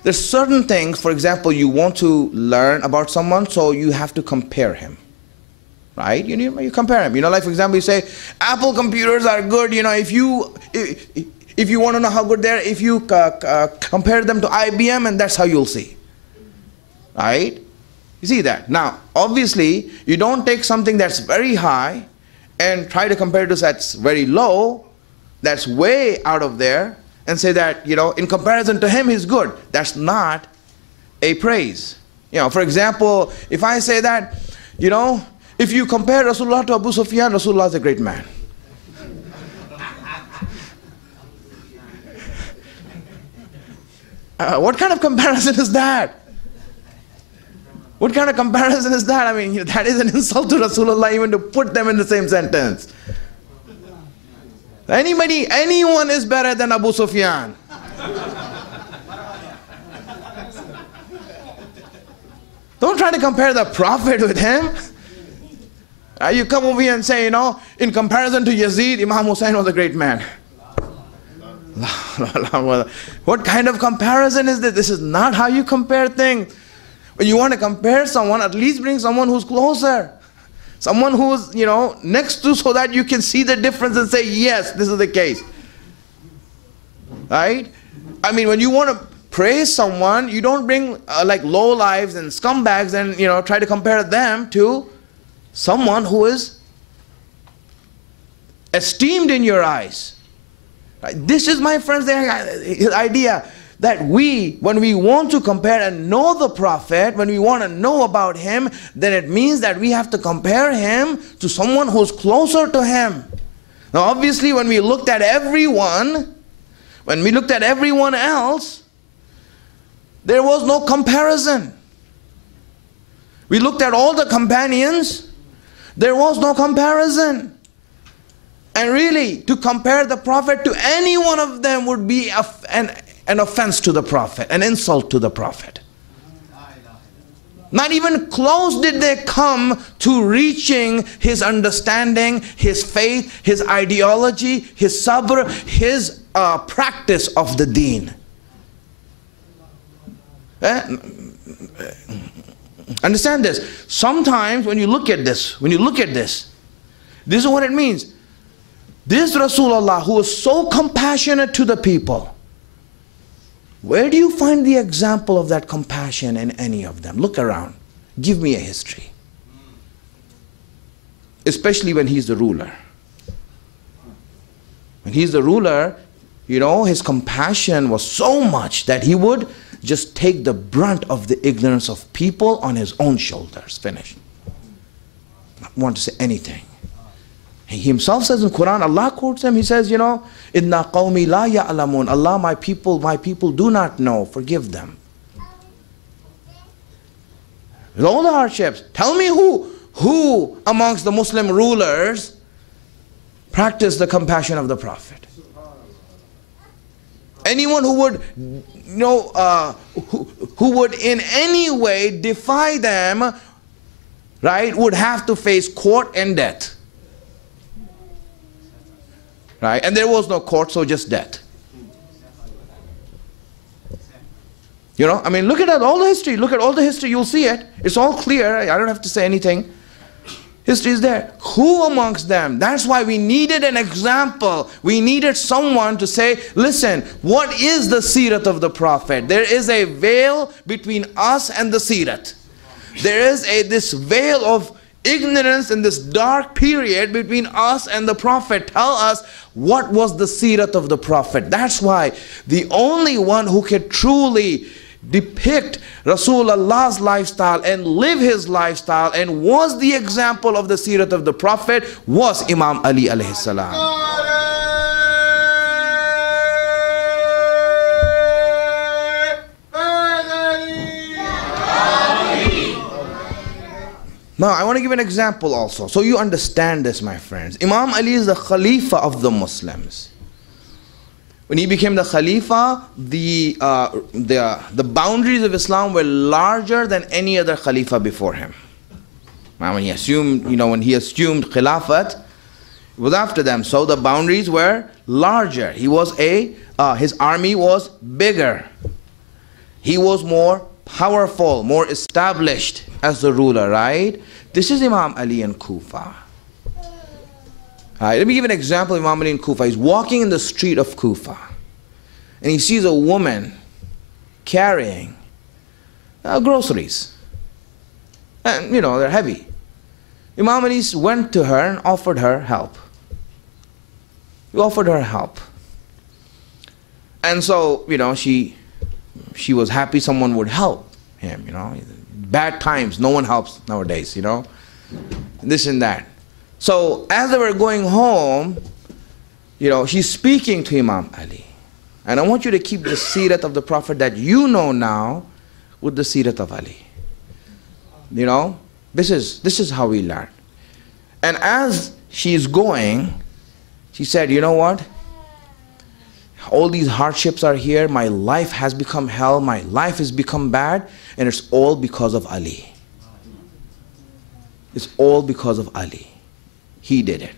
there's certain things, for example, you want to learn about someone, so you have to compare him. Right? You compare him. Like, for example, you say, Apple computers are good, if you want to know how good they are, if you compare them to IBM, and that's how you'll see. Right? You see that? Now, obviously, you don't take something that's very high and try to compare it to that's very low, that's way out of there, and say that, in comparison to him, he's good. That's not a praise. For example, if I say that, if you compare Rasulullah to Abu Sufyan, Rasulullah is a great man. What kind of comparison is that? What kind of comparison is that? I mean, that is an insult to Rasulullah even to put them in the same sentence. Anyone is better than Abu Sufyan. Don't try to compare the Prophet with him. You come over here and say, you know, in comparison to Yazid, Imam Hussain was a great man. What kind of comparison is this? This is not how you compare things. When you want to compare someone, at least bring someone who's closer. Someone who's, you know, next to, so that you can see the difference and say, yes, this is the case. Right? I mean, when you want to praise someone, you don't bring like low lives and scumbags and, you know, try to compare them to someone who is esteemed in your eyes. Right? This is, my friends, the idea that when we want to compare and know the Prophet, when we want to know about him, then it means that we have to compare him to someone who's closer to him. Now obviously when we looked at everyone, when we looked at everyone else, there was no comparison. We looked at all the companions, there was no comparison. And really, to compare the Prophet to any one of them would be an offense to the Prophet, an insult to the Prophet. Not even close did they come to reaching his understanding, his faith, his ideology, his sabr, his practice of the deen. Understand this. Sometimes when you look at this, this is what it means. This Rasulullah, who was so compassionate to the people, where do you find the example of that compassion in any of them? Look around. Give me a history. Especially when he's the ruler. When he's the ruler, you know, his compassion was so much that he would just take the brunt of the ignorance of people on his own shoulders. Finish. Not want to say anything. He himself says in Quran, Allah quotes him, he says, you know, Inna qawmi la ya'lamun. Allah, my people do not know. Forgive them. With all the hardships, tell me who amongst the Muslim rulers practiced the compassion of the Prophet? Anyone who would, you know, who would in any way defy them, right, would have to face court and death. Right? And there was no court, so just death. You know, I mean, look at all the history. Look at all the history, you'll see it. It's all clear. I don't have to say anything. History is there. Who amongst them? That's why we needed an example. We needed someone to say, listen, what is the Sirah of the Prophet? There is a veil between us and the Sirah. There is this veil of ignorance in this dark period between us and the Prophet. Tell us, what was the Sirah of the Prophet? That's why the only one who could truly depict Rasulullah's lifestyle and live his lifestyle and was the example of the Sirah of the Prophet was Imam Ali alayhi salam. Now, I want to give an example also, so you understand this, my friends. Imam Ali is the Khalifa of the Muslims. When he became the Khalifa, the boundaries of Islam were larger than any other Khalifa before him. Now, when he assumed, when he assumed Khilafat, it was after them, so the boundaries were larger. He was his army was bigger. He was more powerful, more established as the ruler, right? This is Imam Ali in Kufa. Let me give an example of Imam Ali in Kufa. He's walking in the street of Kufa and he sees a woman carrying groceries. And they're heavy. Imam Ali went to her and offered her help. He offered her help. And so, she was happy someone would help him, Bad times, no one helps nowadays, This and that. So as they were going home, she's speaking to Imam Ali. And I want you to keep the Sirah of the Prophet that you know now with the Sirah of Ali. This is how we learn. And as she's going, she said, you know what? all these hardships are here, my life has become hell, my life has become bad, and it's all because of Ali. It's all because of Ali. He did it.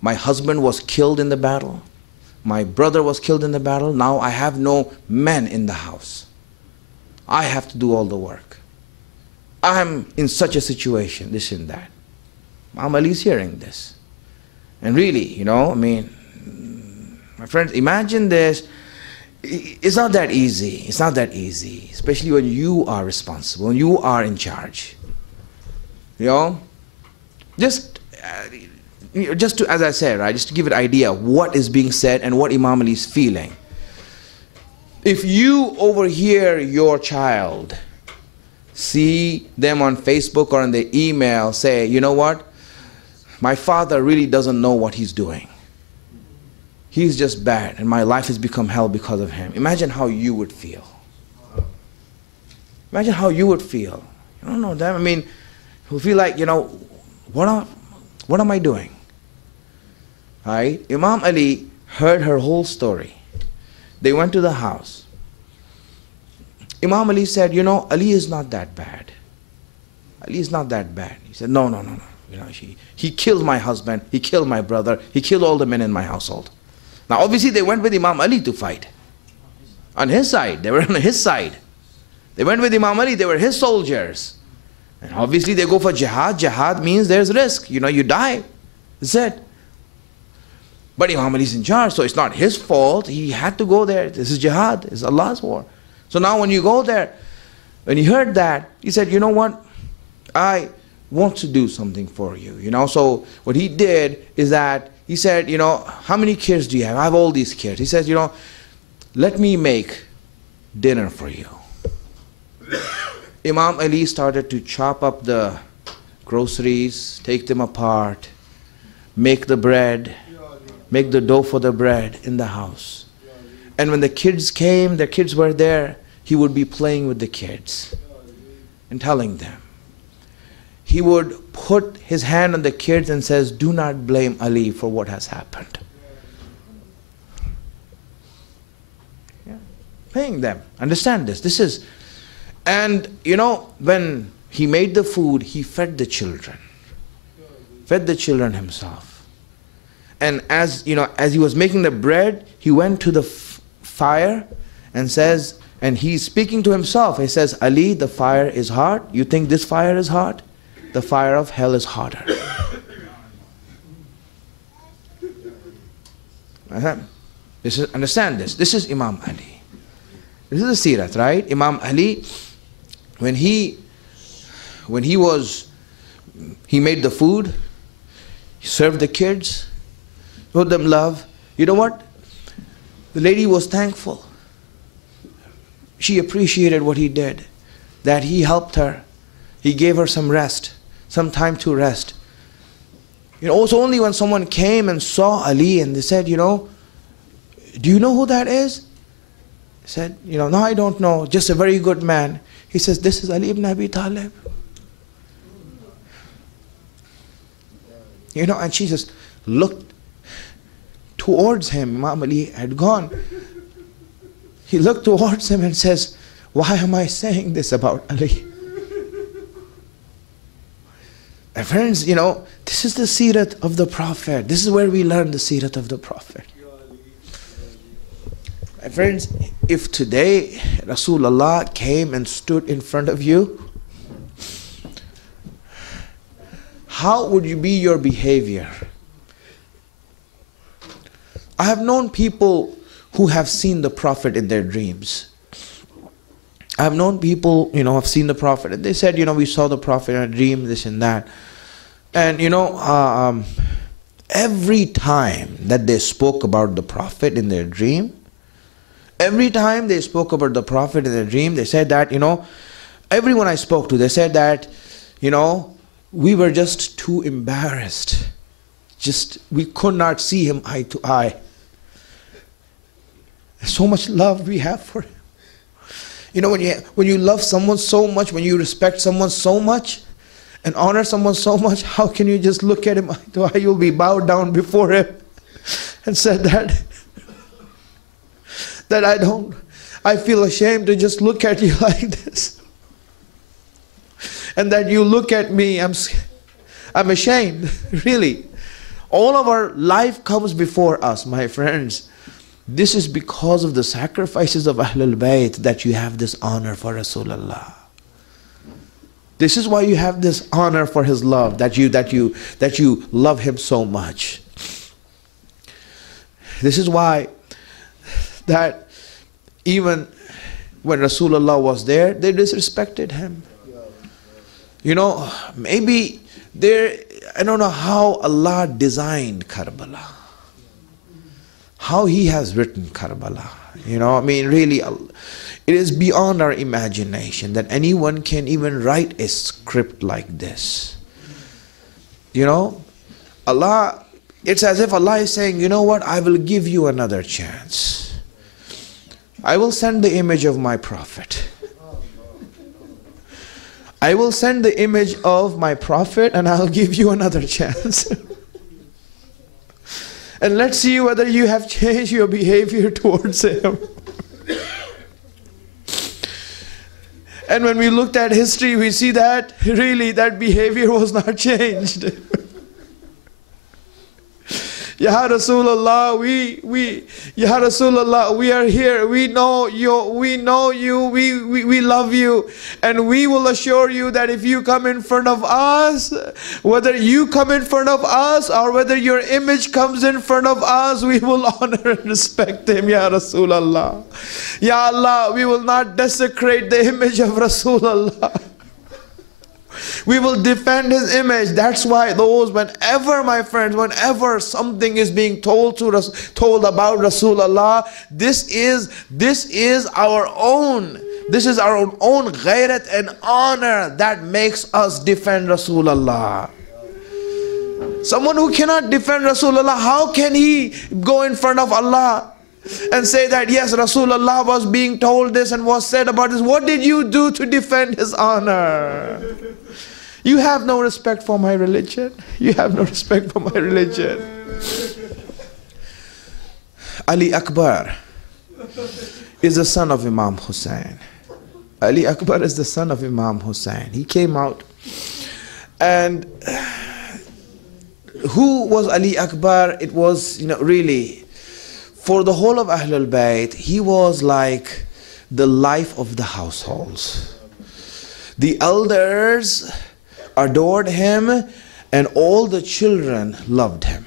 My husband was killed in the battle. My brother was killed in the battle. Now I have no men in the house. I have to do all the work. I'm in such a situation, this and that. Imam Ali is hearing this. And really, you know, I mean, my friends, imagine this. It's not that easy. It's not that easy, especially when you are responsible, when you are in charge. You know, just to, as I said, right, just to give an idea of what is being said and what Imam Ali is feeling. If you overhear your child, see them on Facebook or on the email say, you know what, my father really doesn't know what he's doing. He's just bad and my life has become hell because of him. Imagine how you would feel. Imagine how you would feel. I don't know that. I mean, you feel like, you know, what am I doing? Right? Imam Ali heard her whole story. They went to the house. Imam Ali said, you know, Ali is not that bad. Ali is not that bad. He said, no. You know, he killed my husband, he killed my brother, he killed all the men in my household. Now obviously they went with Imam Ali to fight. On his side, they were on his side. They went with Imam Ali, they were his soldiers. And obviously they go for jihad. Jihad means there's risk. You know, you die. That's it. But Imam Ali is in charge, so it's not his fault. He had to go there. This is jihad. It's Allah's war. So now when you go there, when he heard that, he said, you know what? I want to do something for you. You know, so what he did is that he said, you know, how many kids do you have? I have all these kids. He says, you know, let me make dinner for you. Imam Ali started to chop up the groceries, take them apart, make the bread, make the dough for the bread in the house. And when the kids came, the kids were there, he would be playing with the kids and telling them. He would put his hand on the kids and says, do not blame Ali for what has happened. Yeah. Paying them. Understand this. This is, and you know, when he made the food, he fed the children. Fed the children himself. And as, you know, as he was making the bread, he went to the fire and says, and he's speaking to himself. He says, Ali, the fire is hot. You think this fire is hot? The fire of hell is hotter. This is, understand this. This is Imam Ali. This is the Sirah, right? Imam Ali, when he made the food, he served the kids, showed them love. You know what? The lady was thankful. She appreciated what he did, that he helped her. He gave her some rest, some time to rest. You know, it was only when someone came and saw Ali and they said, you know, do you know who that is? He said, you know, no, I don't know, just a very good man. He says, this is Ali ibn Abi Talib. You know, and she just looked towards him. Imam Ali had gone. He looked towards him and says, why am I saying this about Ali? And friends, you know, this is the Sirat of the Prophet. This is where we learn the Sirat of the Prophet. And friends, if today Rasulullah came and stood in front of you, how would you be your behavior? I have known people who have seen the Prophet in their dreams. I have known people, you know, have seen the Prophet and they said, you know, we saw the Prophet in a dream, this and that. And, you know, every time that they spoke about the Prophet in their dream, every time they spoke about the Prophet in their dream, they said that, you know, everyone I spoke to, they said that, you know, we were just too embarrassed. We could not see him eye to eye. So much love we have for him. You know, when you love someone so much, when you respect someone so much, and honor someone so much, how can you just look at him eye to eye? You'll be bowed down before him and said that. that I feel ashamed to just look at you like this. And that you look at me, I'm ashamed, really. All of our life comes before us, my friends. This is because of the sacrifices of Ahlul Bayt that you have this honor for Rasulullah. This is why you have this honor for his love, that you love him so much. This is why that even when Rasulullah was there, they disrespected him. You know, maybe I don't know how Allah designed Karbala, how He has written Karbala. You know, I mean, really, it is beyond our imagination that anyone can even write a script like this. You know, Allah, it's as if Allah is saying, you know what, I will give you another chance. I will send the image of my Prophet. I will send the image of my Prophet and I'll give you another chance. And let's see whether you have changed your behavior towards him. And when we looked at history, we see that really that behavior was not changed. Ya Rasulullah, Ya Rasulullah, we are here. We know you, we love you. And we will assure you that if you come in front of us, whether you come in front of us or whether your image comes in front of us, we will honor and respect him, Ya Rasulullah. Ya Allah, we will not desecrate the image of Rasulullah. We will defend his image. That's why whenever, my friends, whenever something is being told about Rasulullah, this is our own ghairat and honor that makes us defend Rasulullah. Someone who cannot defend Rasulullah, how can he go in front of Allah and say that yes, Rasulullah was being told this and was said about this? What did you do to defend his honor? You have no respect for my religion. You have no respect for my religion. Ali Akbar is the son of Imam Hussein. Ali Akbar is the son of Imam Hussein. He came out. And who was Ali Akbar? It was, really, for the whole of Ahlul Bayt, he was like the life of the households. The elders adored him and all the children loved him.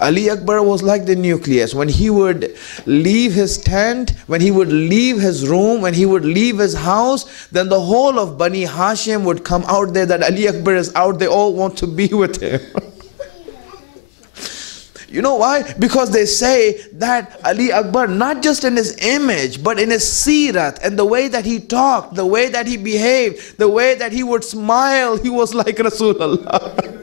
Ali Akbar was like the nucleus. When he would leave his tent, when he would leave his room, when he would leave his house, then the whole of Bani Hashim would come out there that Ali Akbar is out. They all want to be with him. You know why? Because they say that Ali Akbar, not just in his image, but in his sirat and the way that he talked, the way that he behaved, the way that he would smile, he was like Rasulullah.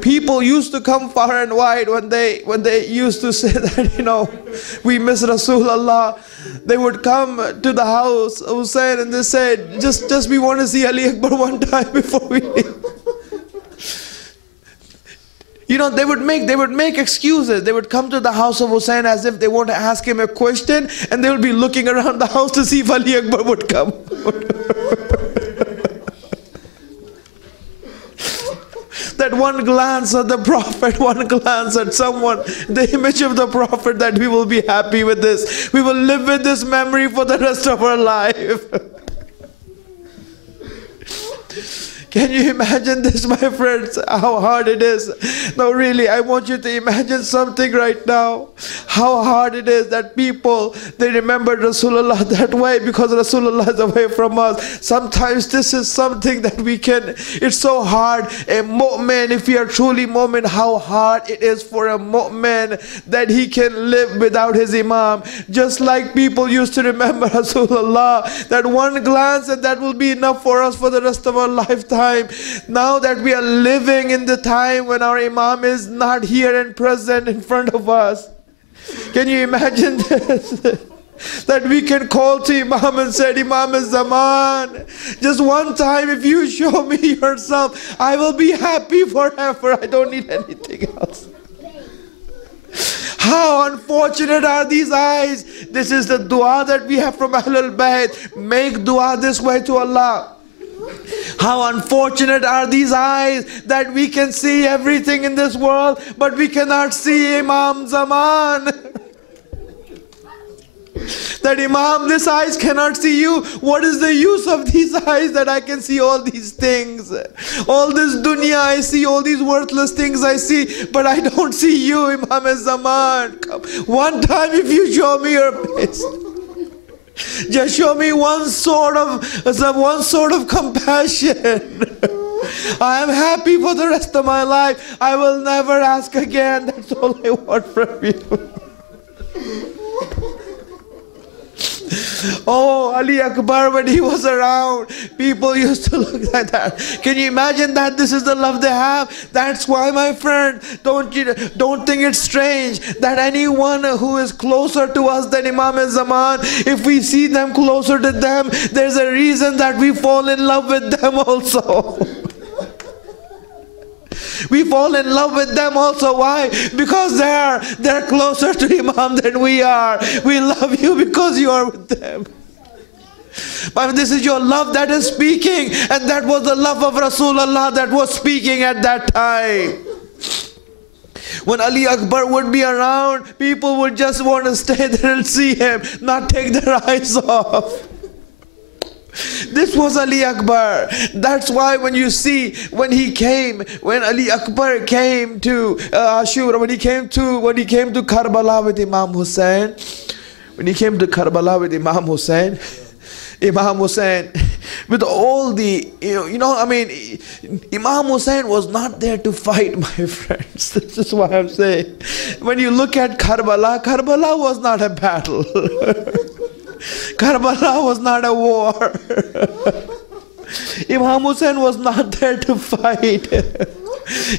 People used to come far and wide when they used to say that, we miss Rasulullah. They would come to the house, Hussein, and they said, just we want to see Ali Akbar one time before we leave. They would make excuses. They would come to the house of Hussein as if they want to ask him a question, and they would be looking around the house to see if Ali Akbar would come. That one glance at the Prophet, one glance at someone, the image of the Prophet, that we will be happy with this. We will live with this memory for the rest of our life. Can you imagine this, my friends? How hard it is. No, really, I want you to imagine something right now. How hard it is that people, they remember Rasulullah that way because Rasulullah is away from us. Sometimes this is something that it's so hard. A mu'min, if we are truly mu'min, how hard it is for a mu'min that he can live without his imam. Just like people used to remember Rasulullah, that one glance and that will be enough for us for the rest of our lifetime. Now that we are living in the time when our imam is not here and present in front of us, can you imagine this? that we can call to Imam and say, Imam al-Zaman, just one time if you show me yourself, I will be happy forever. I don't need anything else. How unfortunate are these eyes. This is the dua that we have from Ahlul Bayt. Make dua this way to Allah. How unfortunate are these eyes that we can see everything in this world, but we cannot see Imam Zaman. That Imam, this eyes cannot see you. What is the use of these eyes that I can see all these things? All this dunya I see, all these worthless things I see, but I don't see you, Imam al-Zaman. Come, one time if you show me your face. Just show me one sort of compassion. I am happy for the rest of my life. I will never ask again. That's all I want from you. Oh, Ali Akbar, when he was around, people used to look like that. Can you imagine that? This is the love they have. That's why, my friend, don't think it's strange that anyone who is closer to us than Imam al-Zaman, if we see them closer to them, there's a reason that we fall in love with them also. We fall in love with them also. Why? Because they're closer to Imam than we are. We love you because you are with them. But this is your love that is speaking, and that was the love of Rasulullah that was speaking at that time. When Ali Akbar would be around, people would just want to stay there and see him, not take their eyes off. This was Ali Akbar. That's why when you see, when Ali Akbar came to Ashura, when he came to Karbala with Imam Hussein, Imam Hussein, with all the, Imam Hussein was not there to fight, my friends. This is what I'm saying. When you look at Karbala, Karbala was not a battle. Karbala was not a war. Imam Hussein was not there to fight.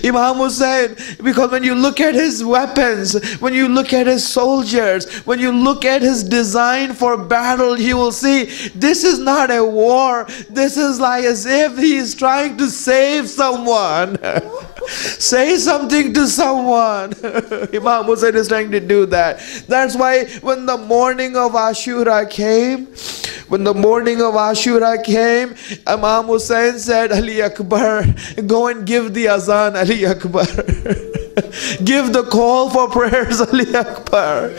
Imam Hussein, because when you look at his weapons, when you look at his soldiers, when you look at his design for battle, you will see this is not a war. This is like as if he is trying to save someone. Say something to someone. Imam Hussein is trying to do that. That's why when the morning of Ashura came, Imam Hussein said, Ali Akbar, go and give the azan, Ali Akbar. Give the call for prayers, Ali Akbar.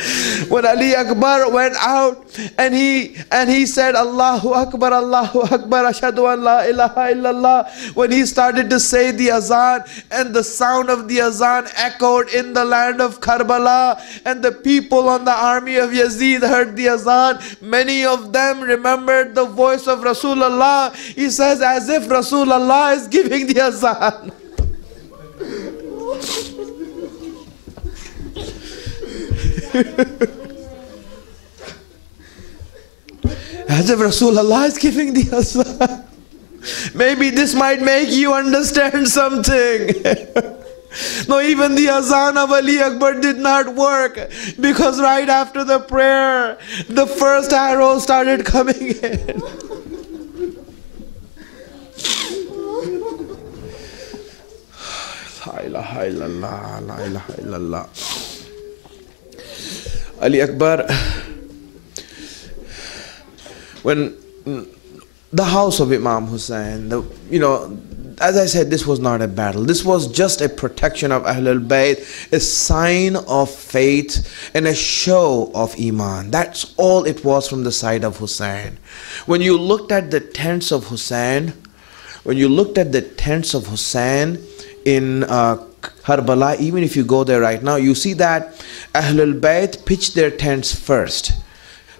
When Ali Akbar went out and he said, Allahu Akbar, Ashhadu an la ilaha illallah. When he started to say the azan, and the sound of the azan echoed in the land of Karbala, and the people on the army of Yazid heard the azan, many of them remembered the voice of Rasulullah. He says, as if Rasulullah is giving the azan. As if Rasulullah is giving the azan. Maybe this might make you understand something. No, even the azan of Ali Akbar did not work, because right after the prayer, the first arrow started coming in. La ilaha illallah, la ilaha illallah. Ali Akbar, when the house of Imam Hussein, as I said, this was not a battle. This was just a protection of Ahlul Bayt, a sign of faith and a show of Iman. That's all it was from the side of Hussein. When you looked at the tents of Hussein, in Karbala, even if you go there right now, you see that Ahlul Bayt pitched their tents first.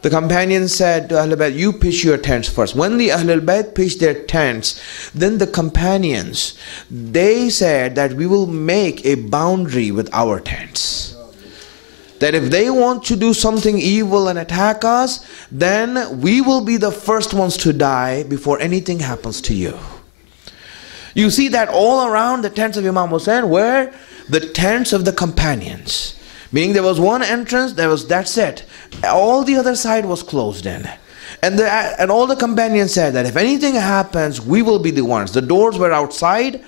The companions said to Ahlul Bayt, you pitch your tents first. When the Ahlul Bayt pitched their tents, then the companions, they said that we will make a boundary with our tents. That if they want to do something evil and attack us, then we will be the first ones to die before anything happens to you. You see that all around the tents of Imam Hussein were the tents of the companions. Meaning there was one entrance, that's it. All the other side was closed in. And all the companions said that if anything happens, we will be the ones. The doors were outside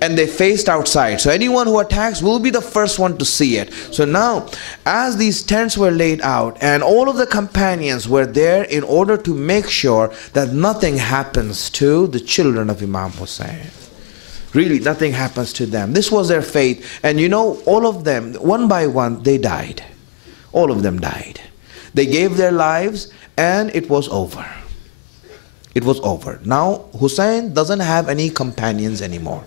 and they faced outside. So anyone who attacks will be the first one to see it. So now, as these tents were laid out and all of the companions were there in order to make sure that nothing happens to the children of Imam Hussein. Really, nothing happens to them. This was their faith. And you know, all of them, one by one, they died. All of them died. They gave their lives and it was over. It was over. Now, Hussein doesn't have any companions anymore.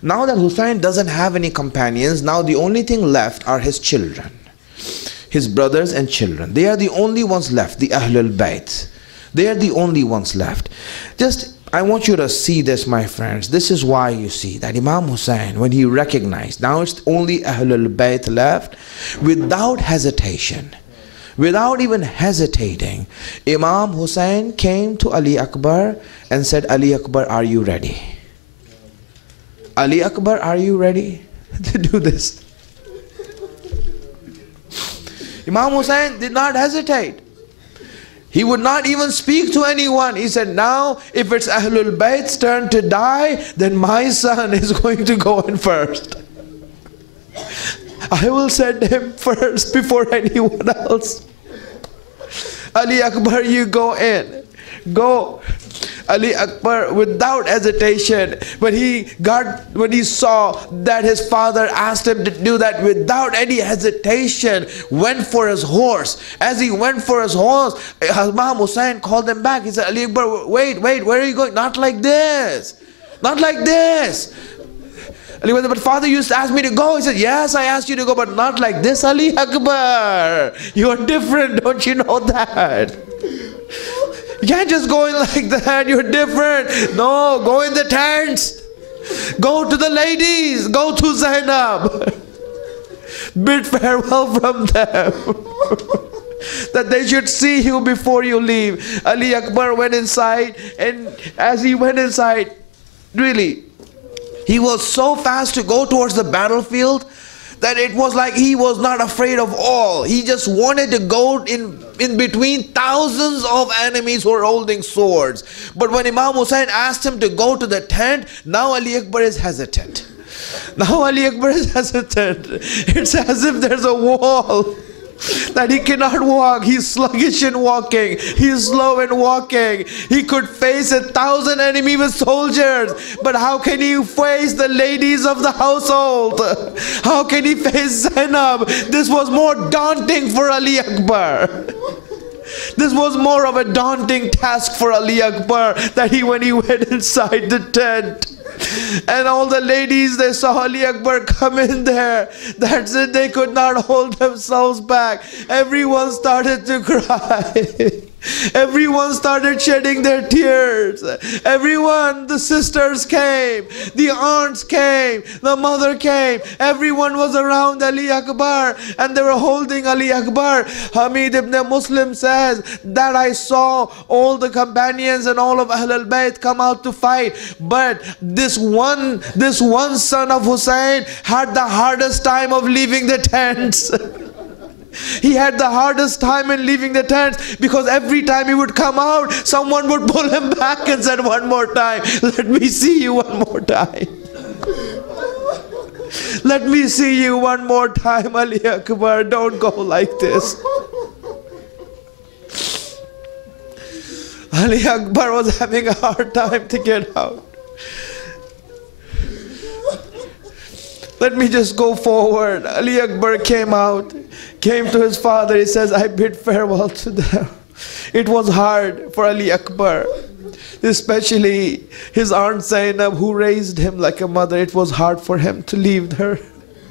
Now that Hussein doesn't have any companions, now the only thing left are his children. His brothers and children. They are the only ones left, the Ahlul Bayt. They are the only ones left. I want you to see this, my friends. This is why you see that Imam Hussein, when he recognized, now it's only Ahlul Bayt left, without hesitation, without even hesitating, Imam Hussein came to Ali Akbar and said, Ali Akbar, are you ready? Ali Akbar, are you ready to do this? Imam Hussein did not hesitate. He would not even speak to anyone. He said, now if it's Ahlul Bayt's turn to die, then my son is going to go in first. I will send him first before anyone else. Ali Akbar, you go in. Go. Ali Akbar, without hesitation, when he saw that his father asked him to do that, without any hesitation, went for his horse. As he went for his horse, Imam Hussein called him back. He said, Ali Akbar, wait, where are you going? Not like this. Not like this. Ali Akbar, but father used to ask me to go. He said, yes, I asked you to go, but not like this, Ali Akbar. You are different, don't you know that? You can't just go in like that, you're different. No, go in the tents. Go to the ladies. Go to Zainab. Bid farewell from them. That they should see you before you leave. Ali Akbar went inside, and as he went inside, really, he was so fast to go towards the battlefield that it was like he was not afraid of all. He just wanted to go in between thousands of enemies who are holding swords. But when Imam Hussein asked him to go to the tent, now Ali Akbar is hesitant. Now Ali Akbar is hesitant. It's as if there's a wall that he cannot walk. He's sluggish in walking. He's slow in walking. He could face 1,000 enemy with soldiers, but how can he face the ladies of the household? How can he face Zainab? This was more daunting for Ali Akbar. This was more of a daunting task for Ali Akbar, that when he went inside the tent, and all the ladies, they saw Ali Akbar come in there. That's it, they could not hold themselves back. Everyone started to cry. Everyone started shedding their tears. Everyone, the sisters came, the aunts came, the mother came. Everyone was around Ali Akbar and they were holding Ali Akbar. Hamid ibn Muslim says that I saw all the companions and all of Ahlul Bayt come out to fight, but this one son of Hussein had the hardest time of leaving the tents. He had the hardest time in leaving the tents, because every time he would come out, someone would pull him back and said, one more time, let me see you one more time. Let me see you one more time, Ali Akbar, don't go like this. Ali Akbar was having a hard time to get out. Let me just go forward. Ali Akbar came out, came to his father. He says, I bid farewell to them. It was hard for Ali Akbar, especially his aunt Zainab, who raised him like a mother. It was hard for him to leave her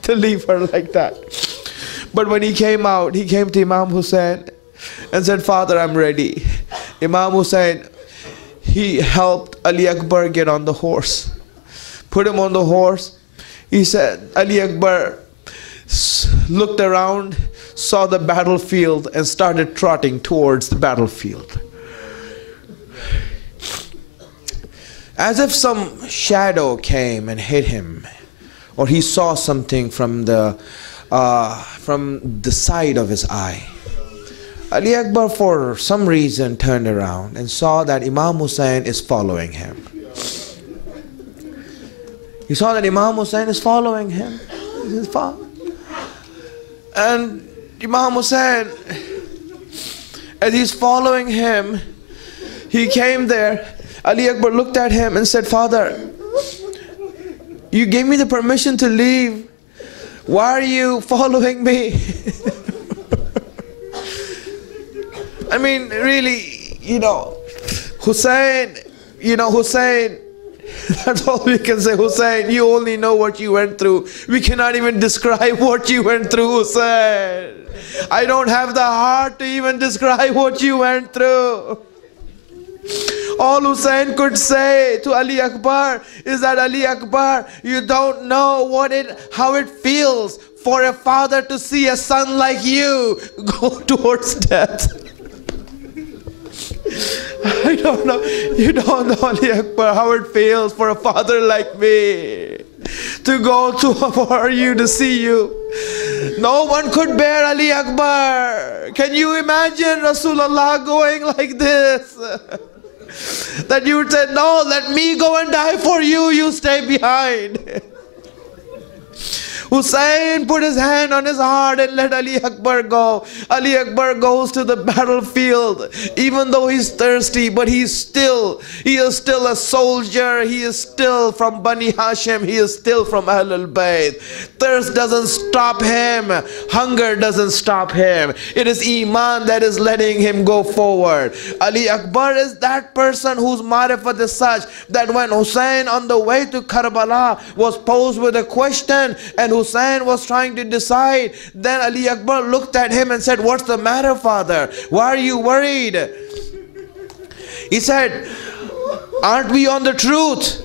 like that. But when he came out, he came to Imam Hussein and said, Father, I'm ready. Imam Hussein, he helped Ali Akbar get on the horse, put him on the horse. He said, Ali Akbar looked around, saw the battlefield, and started trotting towards the battlefield. As if some shadow came and hit him, or he saw something from the from the side of his eye. Ali Akbar for some reason turned around and saw that Imam Hussain is following him. He saw that Imam Hussain is following him. And Imam Hussain, as he's following him, he came there. Ali Akbar looked at him and said, "Father, you gave me the permission to leave. Why are you following me?" I mean, really, Hussain, Hussain, that's all we can say. Hussain, you only know what you went through. We cannot even describe what you went through, Hussain. I don't have the heart to even describe what you went through. All Hussain could say to Ali Akbar is that, Ali Akbar, you don't know how it feels for a father to see a son like you go towards death. I don't know. You don't know, Ali Akbar, how it feels for a father like me to go for you to see you. No one could bear, Ali Akbar. Can you imagine Rasulullah going like this? That you would say, "No, let me go and die for you, you stay behind." Hussain put his hand on his heart and let Ali Akbar go. Ali Akbar goes to the battlefield. Even though he's thirsty, but he is still a soldier. He is still from Bani Hashim. He is still from Ahlul Bayt. Thirst doesn't stop him. Hunger doesn't stop him. It is Iman that is letting him go forward. Ali Akbar is that person whose marifat is such that when Hussain on the way to Karbala was posed with a question and Hussain was trying to decide, then Ali Akbar looked at him and said, "What's the matter, father? Why are you worried?" He said, "Aren't we on the truth?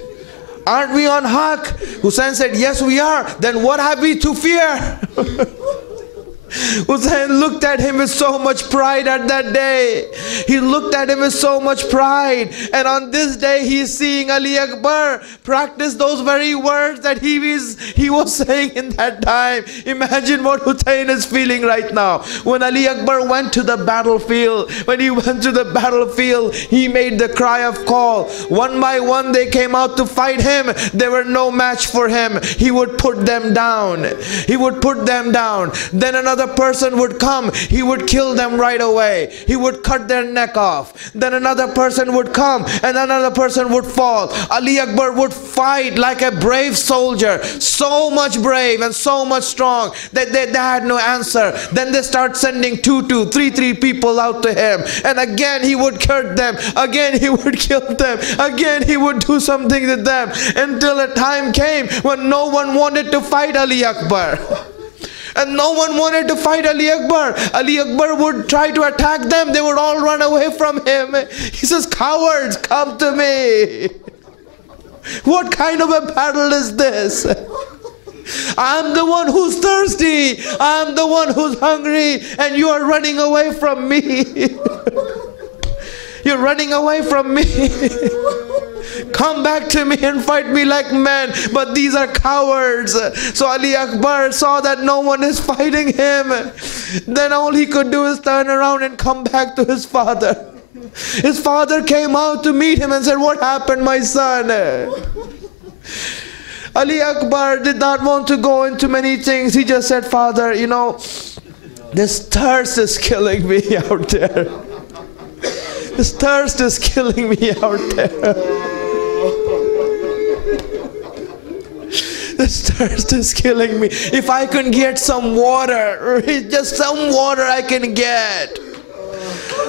Aren't we on haq?" Hussain said, "Yes, we are." "Then what have we to fear?" Hussain looked at him with so much pride at that day. He looked at him with so much pride. And on this day he is seeing Ali Akbar practice those very words that he was saying in that time. Imagine what Hussain is feeling right now. When Ali Akbar went to the battlefield, he made the cry of call. One by one they came out to fight him. They were no match for him. He would put them down. Then another person would come, he would kill them right away. He would cut their neck off. Then another person would come and another person would fall. Ali Akbar would fight like a brave soldier, so much brave and so much strong that they had no answer. Then they start sending two, three people out to him, and again he would hurt them, again he would kill them, again he would do something to them, until a time came when no one wanted to fight Ali Akbar. And no one wanted to fight Ali Akbar. Ali Akbar would try to attack them. They would all run away from him. He says, "Cowards, come to me." What kind of a battle is this? I'm the one who's thirsty. I'm the one who's hungry. And you are running away from me. You're running away from me. Come back to me and fight me like men. But these are cowards. So Ali Akbar saw that no one is fighting him. Then all he could do is turn around and come back to his father. His father came out to meet him and said, "What happened, my son?" Ali Akbar did not want to go into many things. He just said, "Father, this thirst is killing me out there. This thirst is killing me out there. This thirst is killing me. If I can get some water, just some water I can get,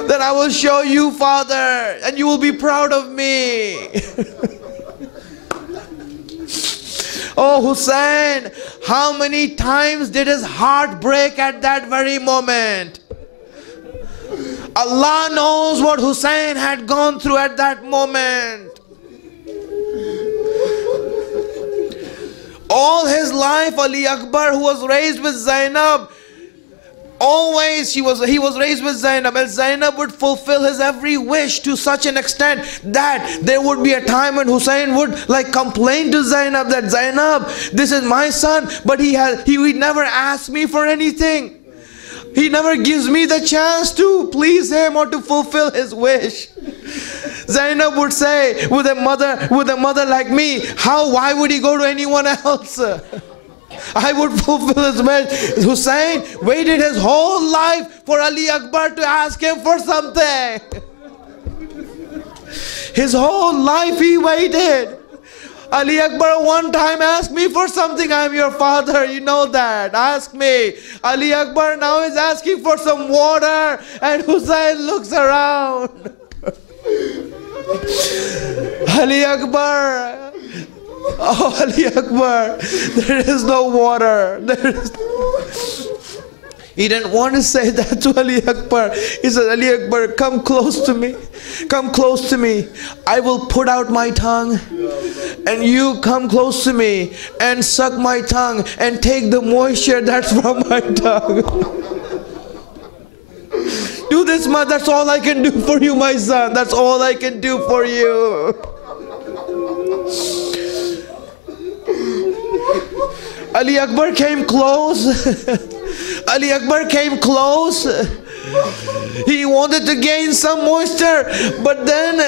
then I will show you, Father, and you will be proud of me." Oh, Hussain, how many times did his heart break at that very moment? Allah knows what Hussain had gone through at that moment. All his life, Ali Akbar, who was raised with Zainab, Always he was raised with Zainab, and Zainab would fulfill his every wish to such an extent that there would be a time when Hussein would like complain to Zainab that, Zainab, this is my son, but he would never ask me for anything. He never gives me the chance to please him or to fulfill his wish. Zainab would say, with a mother like me, why would he go to anyone else? I would fulfill his wish. Hussein waited his whole life for Ali Akbar to ask him for something. His whole life he waited. Ali Akbar one time asked me for something. I am your father, you know that. Ask me. Ali Akbar now is asking for some water, and Hussein looks around. Ali Akbar. Oh, Ali Akbar, there is no water. He didn't want to say that to Ali Akbar. He said, Ali Akbar, come close to me. Come close to me. I will put out my tongue, and you come close to me and suck my tongue and take the moisture that's from my tongue. Do this, man. That's all I can do for you, my son. That's all I can do for you. Ali Akbar came close. Ali Akbar came close. He wanted to gain some moisture, but then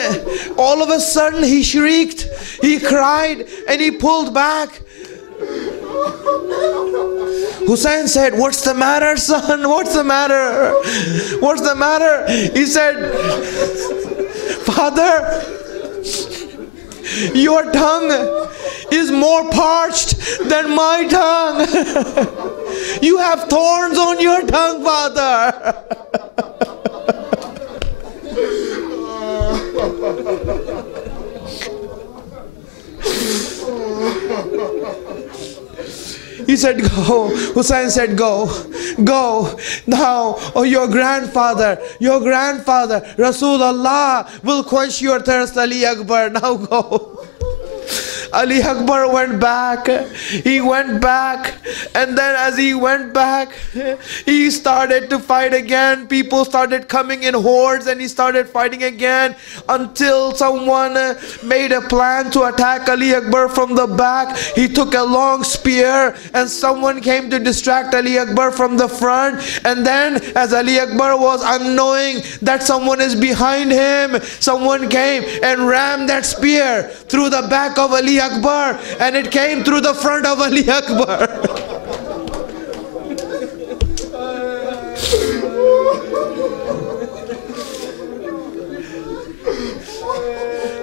all of a sudden he shrieked, he cried, and he pulled back. Hussein said, what's the matter, son? What's the matter? What's the matter? He said, Father, your tongue is more parched than my tongue. You have thorns on your tongue, Father. He said, go. Hussein said, go. Go. Now, oh, your grandfather, Rasulullah will quench your thirst, Ali Akbar. Now go. Ali Akbar went back. He went back, and then as he went back, he started to fight again. People started coming in hordes, and he started fighting again until someone made a plan to attack Ali Akbar from the back. He took a long spear, and someone came to distract Ali Akbar from the front. And then as Ali Akbar was unknowing that someone is behind him, someone came and rammed that spear through the back of Ali Akbar, and it came through the front of Ali Akbar.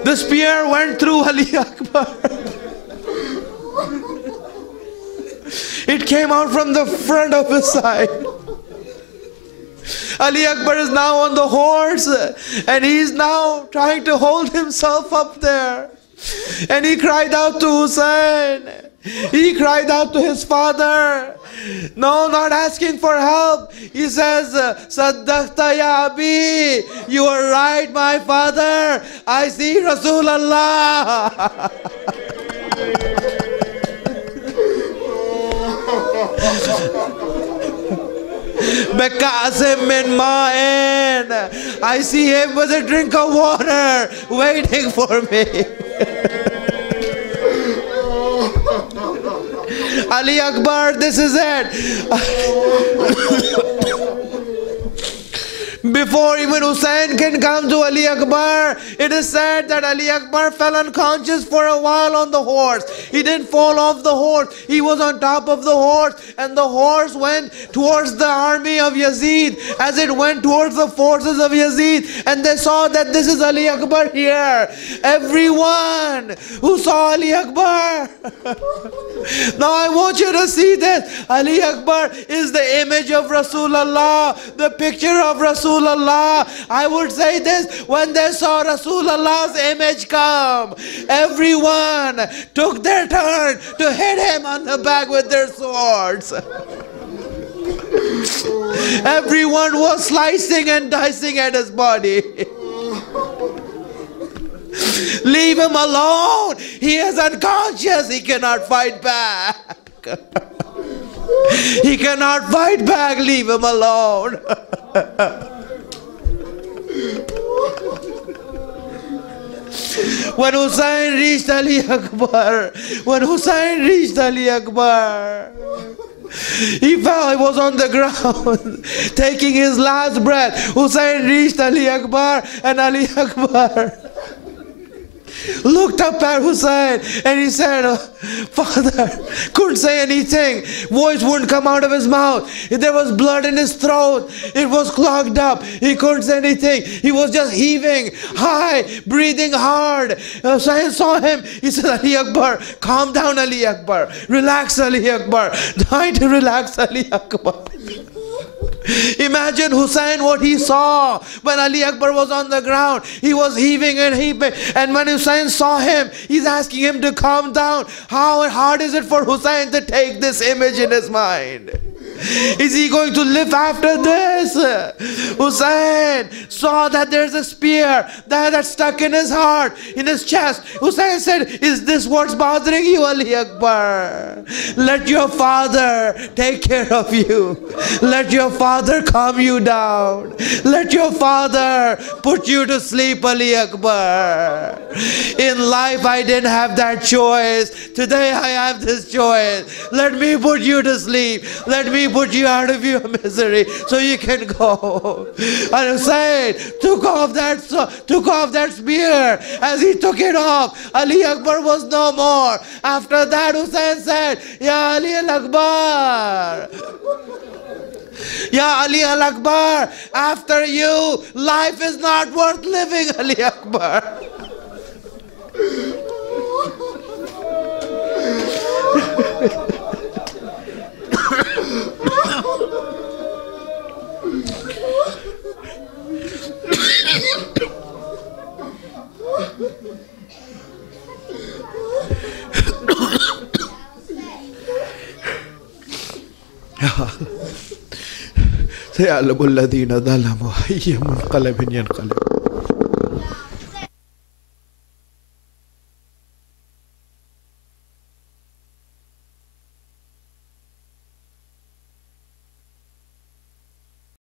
The spear went through Ali Akbar. It came out from the front of his side. Ali Akbar is now on the horse, and he's now trying to hold himself up there. And he cried out to Hussein. He cried out to his father. No, not asking for help. He says, Saddaqta ya Abi. You are right, my father. I see Rasulullah. I see him with a drink of water waiting for me. Ali Akbar, this is it. Before even Hussein can come to Ali Akbar, it is said that Ali Akbar fell unconscious for a while on the horse. He didn't fall off the horse. He was on top of the horse, and the horse went towards the army of Yazid. As it went towards the forces of Yazid, and they saw that this is Ali Akbar here. Everyone who saw Ali Akbar. Now I want you to see this. Ali Akbar is the image of Rasulullah, the picture of Rasulullah. I would say this, when they saw Rasulullah's image come, everyone took their turn to hit him on the back with their swords. Everyone was slicing and dicing at his body. Leave him alone. He is unconscious. He cannot fight back. He cannot fight back. Leave him alone. When Hussain reached Ali Akbar, he fell, he was on the ground, taking his last breath. Hussain reached Ali Akbar, and Ali Akbar looked up at Hussain and he said, Father, couldn't say anything. Voice wouldn't come out of his mouth. There was blood in his throat. It was clogged up. He couldn't say anything. He was just heaving high, breathing hard. Hussain saw him. He said, Ali Akbar, calm down, Ali Akbar. Relax, Ali Akbar. Try to relax, Ali Akbar. Imagine Hussain, what he saw when Ali Akbar was on the ground. He was heaving and heaving. And when Hussain saw him, he's asking him to calm down. How hard is it for Hussain to take this image in his mind? Is he going to live after this? Hussain saw that there's a spear that's stuck in his heart, in his chest. Hussain said, is this what's bothering you, Ali Akbar? Let your father take care of you. Let your father calm you down. Let your father put you to sleep, Ali Akbar. In life, I didn't have that choice. Today, I have this choice. Let me put you to sleep. Let me put you out of your misery so you can go. And Hussain took off that spear. As he took it off, Ali Akbar was no more. After that, Hussain said, Ya Ali al-Akbar, Ya Ali al-Akbar, after you, life is not worth living, Ali Akbar. سيعلم الذين ظلموا أي منقلب ينقلب